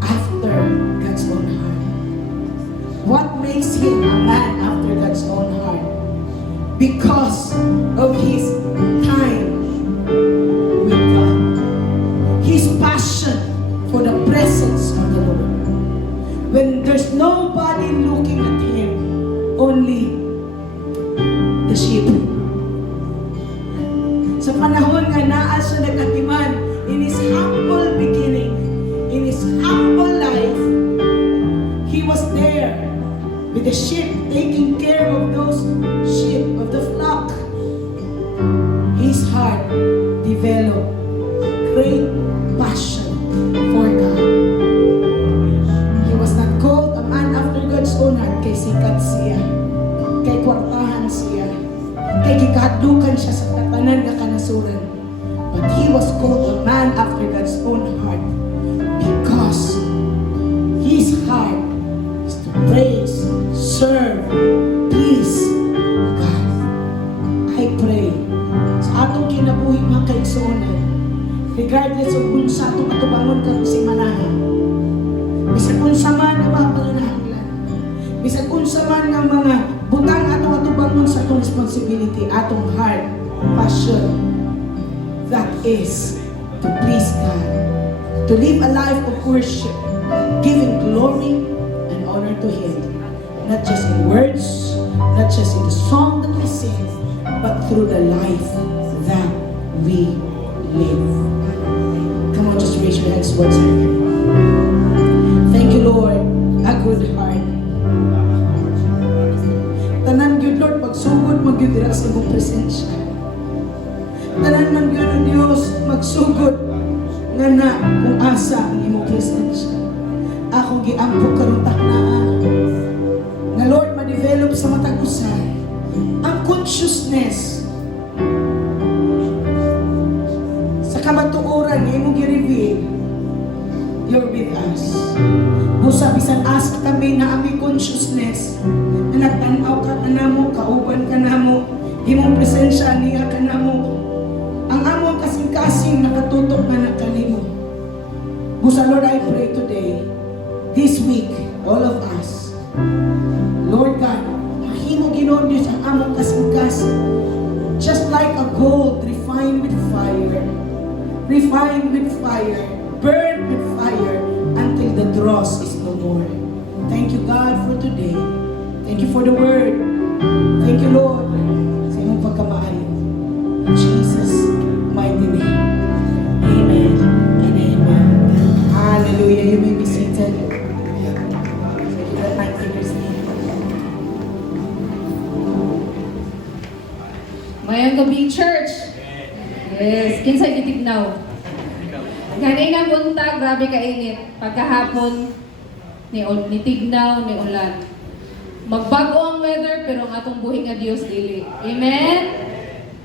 after God's own heart. What makes him a man after God's own heart? Because of his time with God. His passion for the presence of the Lord. When there's nobody looking at him, only the sheep. Sa panahon nga naa siya nagatiman, in his humble beginning, in his humble life, he was there with the sheep, taking care of those sheep, of the flock. His heart developed great passion for God. He was not called a man after God's own heart kay sikat siya, kay kwartahan siya, kay gikahadlukan siya sa tatanan nga kanasuran. But he was called a man after God's own heart because his heart is to praise, serve, please God. I pray sa atong kinabuhi mga kaigsuonan, regardless of kung sa atong atubangon ka si manahan, bisag kung sa man nga mga panganahanglan, bisag kung sa man nga mga butang atong atubangon sa atong responsibility, atong heart, passion, that is to please God, to live a life of worship, giving glory and honor to Him, not just in words, not just in the song that we sing, but through the life that we live. Come on, just raise your hands once again. Thank you, Lord, a good heart. Tanan gyud Lord, pagsugod magyud sa imong presensya. Tanan man gyud o Dios, magsugod nga na kung asa ang imong presensya. Ako giampo karon taknaa. Na Lord, ma-develop sa matag usa ang consciousness sa kamatuoran nga imong gi-reveal. You're with us. Busa bisan asa kami na aming consciousness na nagtanaw ka namo, kauban ka namo, imong presensya niya ka namo. Busa Lord, I pray today, this week, all of us, Lord God, mahimo Ginoon Diyos ang among kasing-kasing. Just like a gold refined with fire, burned with fire, until the dross is no more. Thank you, God, for today. Thank you for the word. Thank you, Lord, sa iyong pagkamaayo. In Jesus' mighty name. Amen and amen. Hallelujah. You may be seated. Let my fingers name. Mayang gabi, church. Yes, kinsay gitignaw. Ganina buntag, grabe kainit. Pagkahapon, ni tignaw, ni ulan. Magbago ang weather, pero ang atong buhi nga Dios dili. Amen?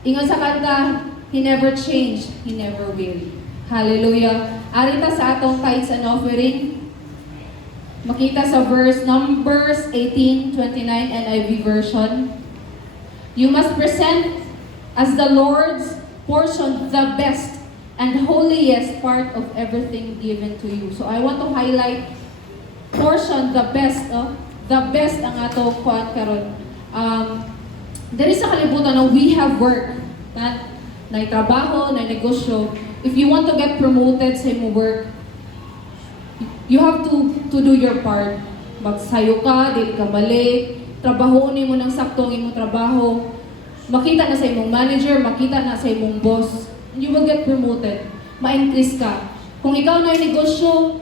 Ingon sa kanta, He never changed, He never will. Hallelujah. Arita sa atong tithes and offering. Makita sa verse Numbers 18:29 NIV version. You must present as the Lord's portion the best and holiest part of everything given to you. So I want to highlight portion, the best ang ato kuan karon. There is sa kalibutan na we have work, na trabaho, na negosyo. If you want to get promoted sa imong work, you have to do your part. Magsayo ka, dili ka balik, trabahoon mo ng sakto ang imong trabaho. Makita na sa imong manager, makita na sa imong boss, you will get promoted. Ma-increase ka. Kung ikaw na yung negosyo,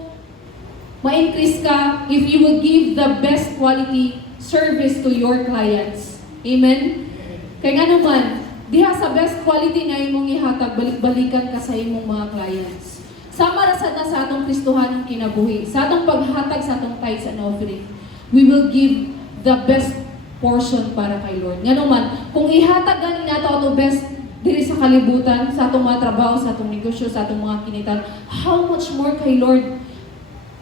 ma-increase ka if you will give the best quality service to your clients. Amen? Kaya nga naman, diha sa best quality nga imong ihatag, balik-balikan ka sa imong mga clients. Sama ra sad na sa atong Kristohanong kinabuhi, sa atong paghatag sa atong tithes and offering, we will give the best portion para kay Lord. Nga naman, kung ihatag ganin nato ato best diri sa kalibutan, sa atong mga trabaho, sa atong negosyo, sa atong mga kinitan, how much more kay Lord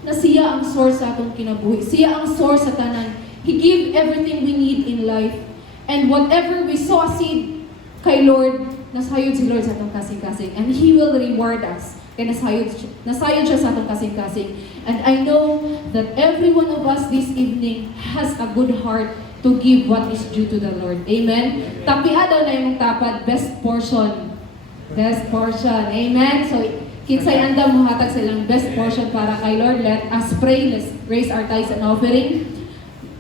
na siya ang source sa atong kinabuhi. Siya ang source sa tanan. He give everything we need in life. And whatever we sow a seed kay Lord, nasayod si Lord sa atong kasing-kasing. And He will reward us. Kaya nasayod siya sa atong kasing-kasing. And I know that every one of us this evening has a good heart to give what is due to the Lord. Amen? Tapiha daw na yung tapad, best portion. Best portion. Amen? So, kinsay anda mo hatag silang best portion para kay Lord. Let us pray. Let's raise our tithes and offering.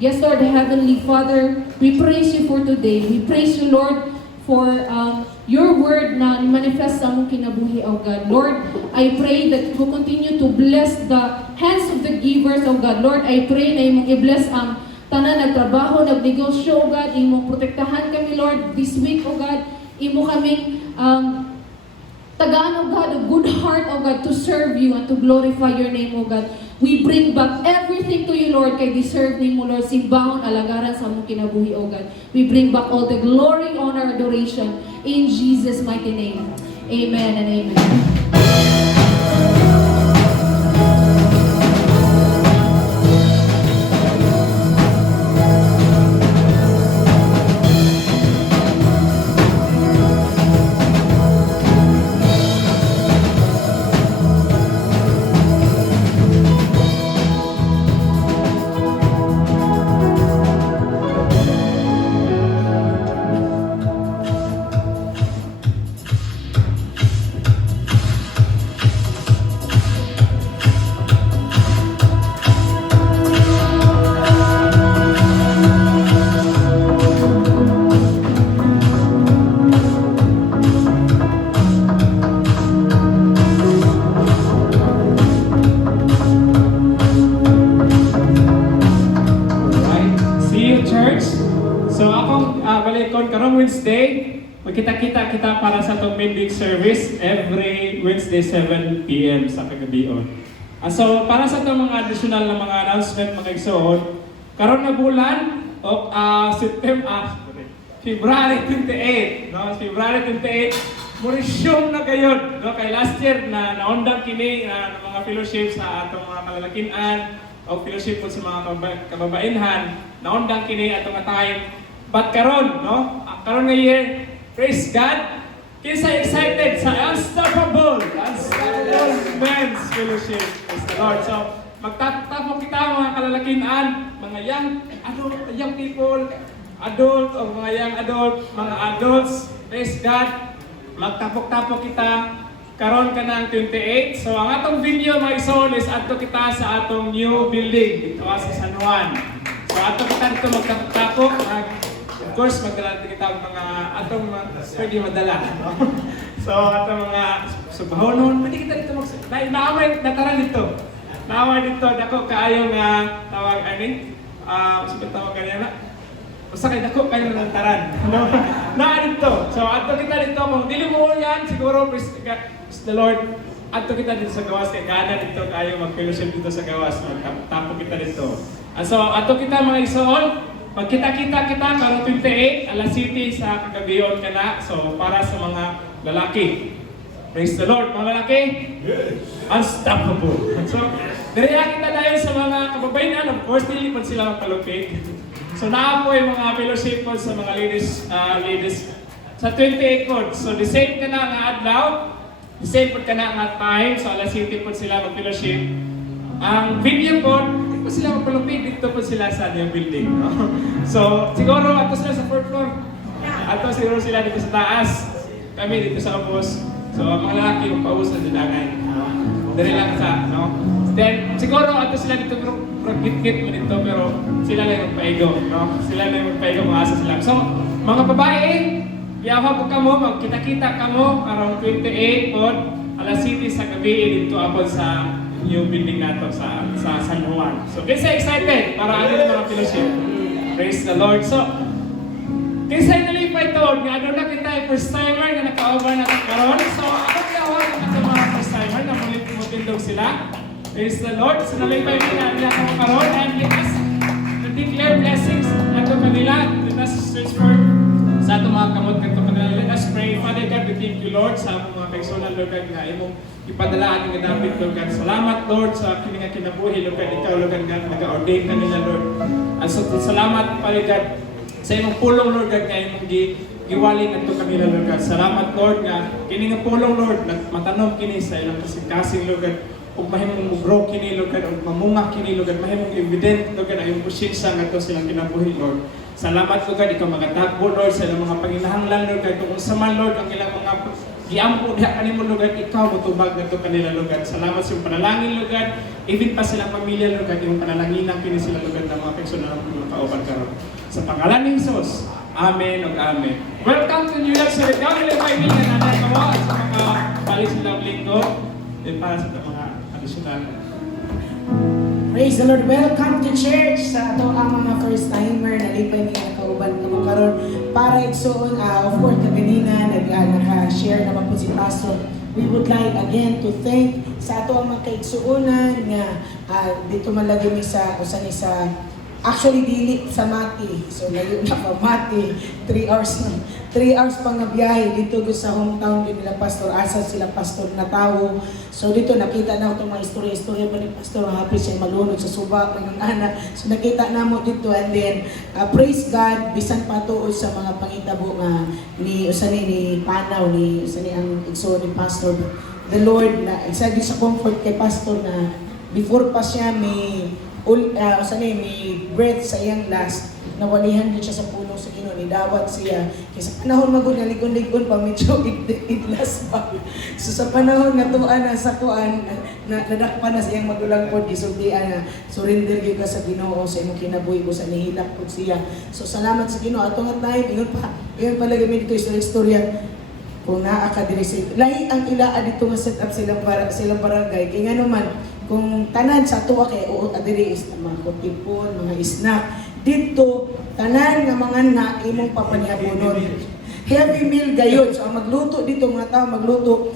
Yes, Lord, Heavenly Father, we praise you for today. We praise you, Lord, for your word na manifest sa among kinabuhi, O God. Lord, I pray that you continue to bless the hands of the givers, O God. Lord, I pray na imong i-bless ang tanan nagtrabaho, nagnegosyo, O God. Imong protektahan kami, Lord, this week, O God. Imo kaming tagaan, O God, a good heart, O God, to serve you and to glorify your name, O God. We bring back everything to you, Lord, kay deserve nimo, Lord, simbahon, alagaran sa among kinabuhi, O God. We bring back all the glory, honor, adoration in Jesus' mighty name. Amen and amen. Karong Wednesday, magkita-kita kita para sa itong midweek service every Wednesday 7 p.m. sa kagabion. So, para sa itong mga additional na mga announcement, mga igsoon, karon na bulan, February 28, no? February 28, Mauritium na kayo, no? Kay last year na naundang kini ng mga fellowship sa atong mga kalalakinan o fellowship po sa mga kababainhan, naundang kini atong time. But karon, no? Karon nga year, praise God. Kinsa excited sa Unstoppable Men's fellowship. Praise the Lord. So, magtatapok kita mga kalalakian, mga young people, adult o mga young adult, mga adults. Praise God. Magtapok-tapok kita. Karon ka ng 28. So, ang atong video mga ison is ato kita sa atong new building dito sa San Juan. So, ato kita dito magtapok-tapok. Of course, magdala kita mga atong pwede madala. No? So, atong mga subahonon, pwede kita dito naamay nataran dito. Naamay dito, dako kaayo nga tawag ani. Sabi tawag kanina na. Basta kay dako kayo ng taran. No? Naa dito. So, ato kita dito. Kung dili mo yan, siguro, praise the Lord, ato kita dito sa gawas. Kaya gana dito kayo mag-fellowship dito sa gawas. Magtapo kita dito. So, ato kita mga isoon. Magkita-kita kita karong 28, alas 7 sa kagabion ka na. So, para sa mga lalaki. Praise the Lord, mga lalaki. Yes. Unstoppable. So, diriya kita dahil sa mga kababayan. Of course, dili pa sila magpalupig. So, naapo yung mga fellowship po sa mga ladies sa 28 po. So, the same ka na nga adlaw. The same po ka na nga time. So, alas 7 po sila mag-fellowship. Ang video po, po sila magpalupig, dito po sila sa new building. No? So, siguro ato sila sa 4th floor. Ato siguro sila dito sa taas. Kami dito sa ubos. So, mga lalaki yung pausan din agay. Dari lang sa, no? Then, siguro ato sila dito, git-git mo dito, pero sila lang yung paigo, no? Sila lang yung paigo, mga asa sila. So, mga babae, yawa po kamo, magkita-kita kamo, around 28 po, alas 7 sa gabi, dito ako sa new building nato sa San Juan. So, kasi excited para ano yung mga fellowship. Praise the Lord. So, kasi nalipay to, nga doon na kita first timer na naka-over natin karon. So, ako kaya natin mga first timer na mutindog sila. Praise the Lord. So, nalipay mo na niya ako karon. And let us declare blessings nato kanila. Let us search for sa ato mga kamot kanto kanila. Let us pray. Father God, we thank you, Lord, sa mga kaisonan, Lord God, nga imong ipadala ating David, Lord God. Salamat, Lord, sa kini nga kinabuhi, Lord God. Ikaw, Lord God, nag-ordain kanila, Lord. And so, salamat, Father God, sa imong pulong, Lord God, nga imong giwalin nato kanila, Lord God. Salamat, Lord, nga kini nga pulong, Lord, matanom kini sa ilang kasing-kasing, Lord God. Ug mahimong mugro kini, Lord God, ug mamunga kini, Lord God, mahimong evident, Lord God, ayong kusyensa nga to silang kinabuhi, Lord. Salamat, Lord God, ikaw magatakbo, Lord, sa ilang mga panginahanglan, Lord God, kung sa man, Lord, ang ilang mga giampo diha kanimo, Lord God, ikaw motubag nato kanila, Lord God. Salamat sa iyong panalangin, Lord God. Even pa silang pamilya, Lord God, yung panalangin kini sila, Lord God, ng mga personal na mga kauban karon. Sa pangalan ni Jesus. Amen ug amen. Welcome to New York City. Kami lang kaibigan natin kamo at sa mga palis silang linggo. Then para sa mga additional. Praise the Lord. Welcome to church sa ato ang mga first timer na lipay niya kauban kamo karon para igsoon of course kanina naka-share naman po si Pastor. We would like again to thank sa ato ang mga kaigsuonan nga dito man lagi mi sa usa ni sa actually dili sa Mati. So layo na pa Mati 3 hours pang nga biyahe dito sa hometown din nila Pastor Asa sila Pastor Natawo. So dito nakita na itong mga istorya pa ni Pastor happy siya malunod sa suba ng anak. So nakita na mo dito and then praise God bisan pa tuod sa mga pangitabo nga ni usani ni Panaw ni usani ang igsoon ni Pastor. The Lord na excited sa comfort kay Pastor na before pa siya may may breath sa iyang last nawalihan din siya sa puno sa Ginoo ni dawat siya kasi panahon magud naligon-ligon pa medyo idlas pa so sa panahon nga tuan na sa kuan na nadakpan na sa iyang magulang pod gisultian na surrender gyud ka sa Ginoo sa imong kinabuhi sa nihilak pod siya so salamat sa Ginoo ato nga time ingon pa lagi dito istorya kung naa ka diri sa lahi ang ilaa dito nga set up silang barangay kay nga naman kung tanan sa tuwa kay o adiri is mga kutipon, mga snack dito tanan nga mga na imong papanihabonon heavy meal gayon so ang magluto dito mga tao magluto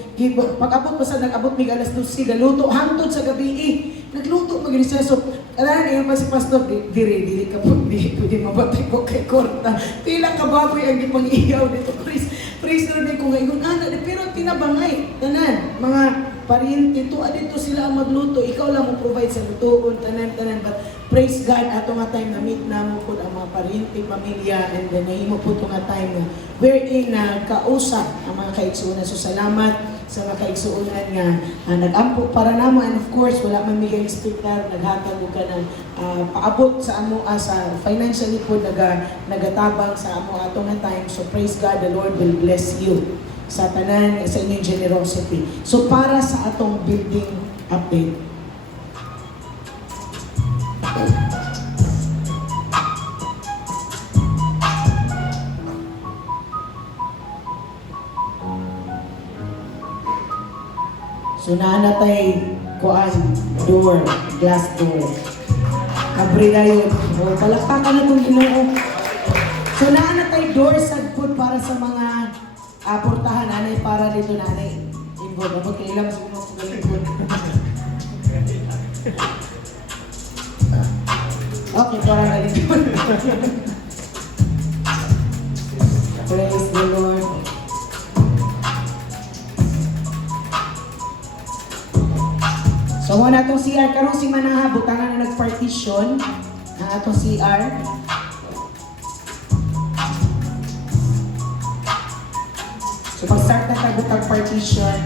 pag-abot pa sa nag-abot mig alas 12 galuto hangtod sa gabi nagluto mag-isa so tanan yung pa si Pastor diri ka po di mabatay ko kay korta pila ka baboy ang gipang-iyaw dito praise the Lord ko ngayon pero tinabangay tanan mga pariente to adito sila ang magluto ikaw lang mo provide sa lutoon tanan but praise God ato nga time na meet na mo pud ang mga pariente pamilya and then nahimo pud nga time na wherein kausap ang mga kaigsuunan. So salamat sa mga kaigsuunan nga nag-ampo para namo, and of course wala man migay speaker, naghatag og kanang paabot sa amo sa financially po nagatabang sa amo ato nga time. So praise God, the Lord will bless you sa tanan sa inyong generosity. So para sa atong building update. So naanatay kuan door, glass door. Kabrila yun. O, palakpakan na itong Ginoo. So naanatay door sa food para sa mga portahan, nanay, para dito nanay. Involved. Kapag kailang sa mga pagkalikod. Okay, para na dito. Praise the Lord. So wala itong CR, karong si Manaha, butangan na nag-partition ang atong CR. So pag-start na tayo butang partition,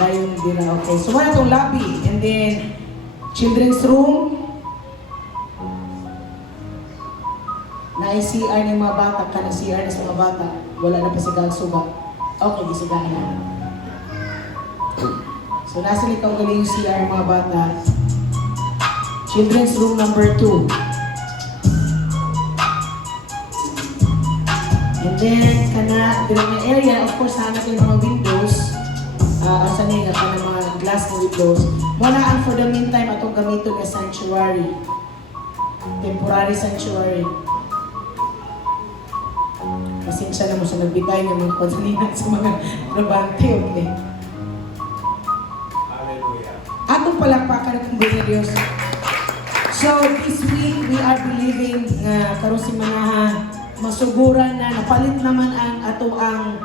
dayon din na okay. So wala itong lobby, and then children's room, na CR ng mga bata, ka ng CR na sa mga bata, wala na pa sigang sugat. Okay, gisigahan na. So, nasa likaw galing yung CR mga bata. Children's room number 2. And then, dirang na area, of course, hanap yung mga windows. Asan nila ka ng mga glass na windows. Muna for the meantime, atong gamiton na sanctuary. Temporary sanctuary. Pasensya na mo sa nagbigay ng mga konsalina sa mga trabante, okay? Atong palakpakan ng Bunga Diyos. So, this week, we are believing nga karon si Manaha masuguran na napalit naman ang ato ang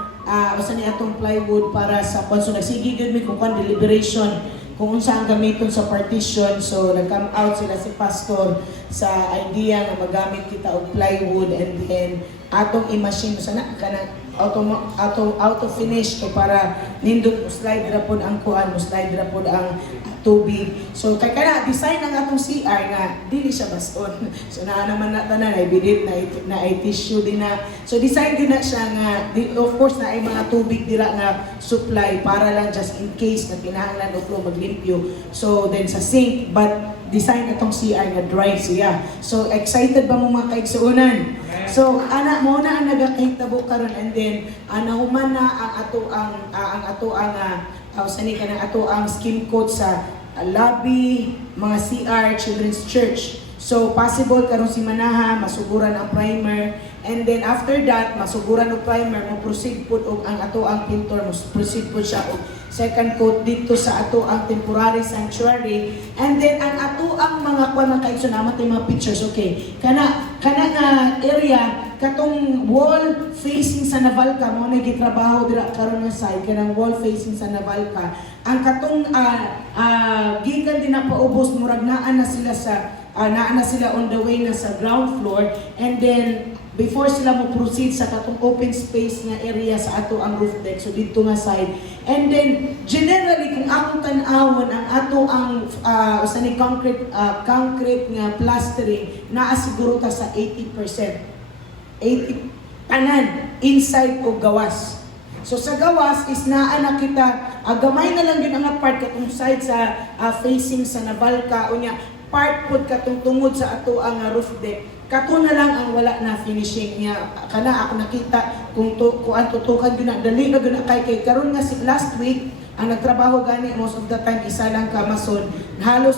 usa ni atong plywood para sa konso. Nagsige gud mi kung deliberation kung unsa ang gamiton sa partition. So, nag-come out sila si pastor sa idea nga magamit kita og plywood, and then atong i-machine sana kanang auto finish kay para nindot mo slide ra pod ang kuan, mo slide ra pod ang tubig. So kay kana design ang atong CR nga dili siya baston. So na naman na tanan ay bidit na ay tissue din na. So design din na siya nga of course na ay mga tubig dira nga supply para lang just in case na kinahanglan og flow maglimpyo. So then sa sink, but design atong CR nga dry siya. So excited ba mo mga kaigsuonan? So ana mo na ang nagakahitabo karon, and then nahuman na ang ato ang sani ka ng ato ang skim coat sa lobby, mga CR, children's church. So possible karon si Manaha masuguran ang primer, and then after that masuguran og primer, mo proceed pud og ang ato ang pintor, mo proceed pud siya og second coat dito sa ato ang temporary sanctuary, and then ang ato ang mga kuan mga kaigsoon naman tay mga pictures. Okay, kana nga area katong wall facing sa Navalca mo na gitrabaho dira karon nga side, kanang wall facing sa Navalca ang katong gikan din na paubos, murag naa na sila on the way na sa ground floor, and then before sila mo proceed sa katong open space nga area sa ato ang roof deck, so dito nga side. And then generally kung akong tan-awon ang ato ang usa ni concrete nga plastering, naa siguro ta sa 80%. 80 tanan inside o gawas. So sa gawas is naa na kita gamay na lang yun ang part katong side sa facing sa Navalca, unya part pod katong tungod sa ato ang roof deck. Kato na lang ang wala na finishing niya. Kana ako nakita kung tutukan yun na dali na yun kay karon nga si last week ang nagtrabaho gani most of the time isa lang ka mason, halos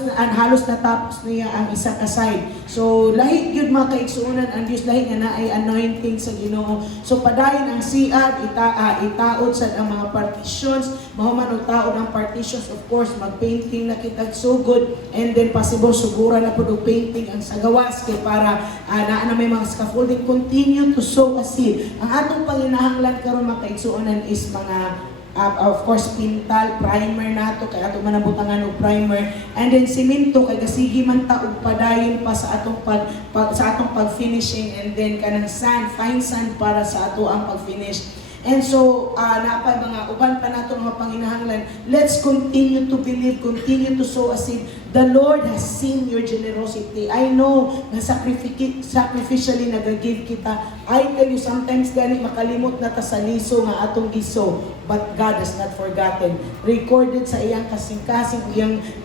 na tapos niya ang isa ka side. So lahi gyud mga kaigsuonan ang Dios, lahi nga naay anointing sa Ginoo. So padayon ang CR itaod sa ang mga partitions, mahuman og taod ang partitions, of course magpainting na kita so good, and then possible sugura na pud og painting ang sa gawas kay para naa na may mga scaffolding, continue to sow a seed. Ang atong panginahanglan karon mga kaigsuonan is mga of course pintal, primer nato kay ato manabutangan og primer, and then semento kay gasigi man ta og padayon pa sa atong pag finishing, and then kanang sand, fine sand para sa ato ang pag finish. And so, napay mga uban pa nato mga panginahanglan, let's continue to believe, continue to sow a seed. The Lord has seen your generosity. I know na sacrificially nag-give kita. I tell you, sometimes gani makalimot na ta sa liso nga atong giso, but God has not forgotten. Recorded sa iyang kasing-kasing,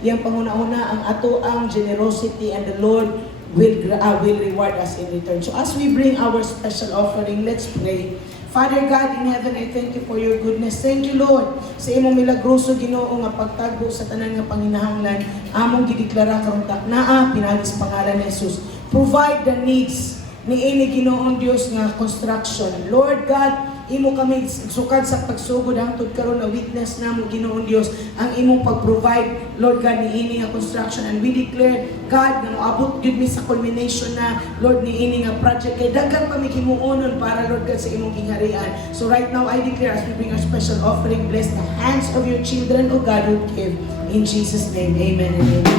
iyang panguna-una ang ato ang generosity, and the Lord will reward us in return. So as we bring our special offering, let's pray. Father God in heaven, I thank you for your goodness. Thank you, Lord, sa imong milagroso Ginoo nga pagtagbo sa tanan nga panginahanglan. Among gideklara karon taknaa pinagis pangalan ni Jesus. Provide the needs ni ini Ginoong Dios nga construction. Lord God, imo kami sukad sa pagsugod hangtod karon na witness namo Ginoong Dios ang imong pag-provide, Lord God, ni ini nga construction, and we declare God nga moabot gyud mi sa culmination na Lord ni ini nga project kay daghan pa mi himuonon para Lord God sa imong gingharian. So right now I declare as we bring our special offering, bless the hands of your children, O God, who give in Jesus name. Amen and amen.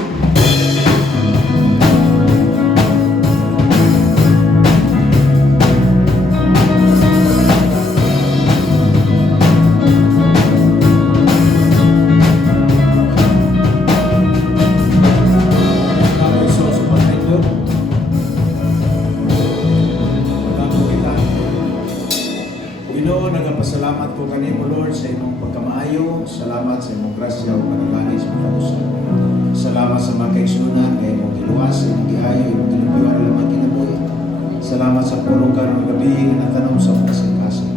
Ginoo, nagapasalamat ko kanimo Lord sa imong pagkamaayo. Salamat sa imong grasya ug panalangin sa pagkabusa. Salamat sa mga kaigsunan kay imong giluwas, imong gihayo, imong gilibyuhan ang mga kinabuhi. Salamat sa pulugan ng gabi nga natanom sa mga kasing-kasing.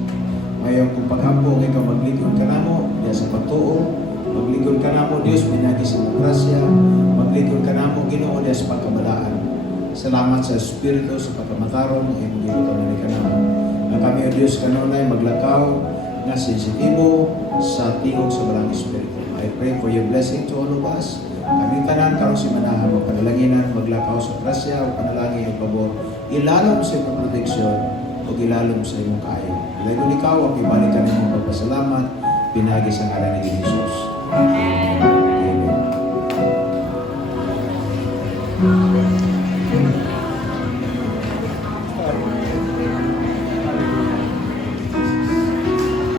Ngayon kung paghampo kay ka maglikod ka namo diya sa pagtuo, maglikod ka namo Dios pinagi sa imong grasya, maglikod ka namo Ginoo diya sa pagkamalaan. Salamat sa Espiritu sa pagkamataron ng imong giluton ni kanamo. Na kami o Diyos kanunay maglakaw na sensitibo sa tingog sa Balang Espiritu. I pray for your blessing to all of us. Kami tanan karon si manahan mo panalanginan maglakaw sa grasya o panalangin o pabor. Ilalom sa imong proteksyon o ilalom sa imong kayo. Ilayon ikaw ang ibalikan ng imong pagpasalamat pinagi sa ngalan ni Jesus. Amen.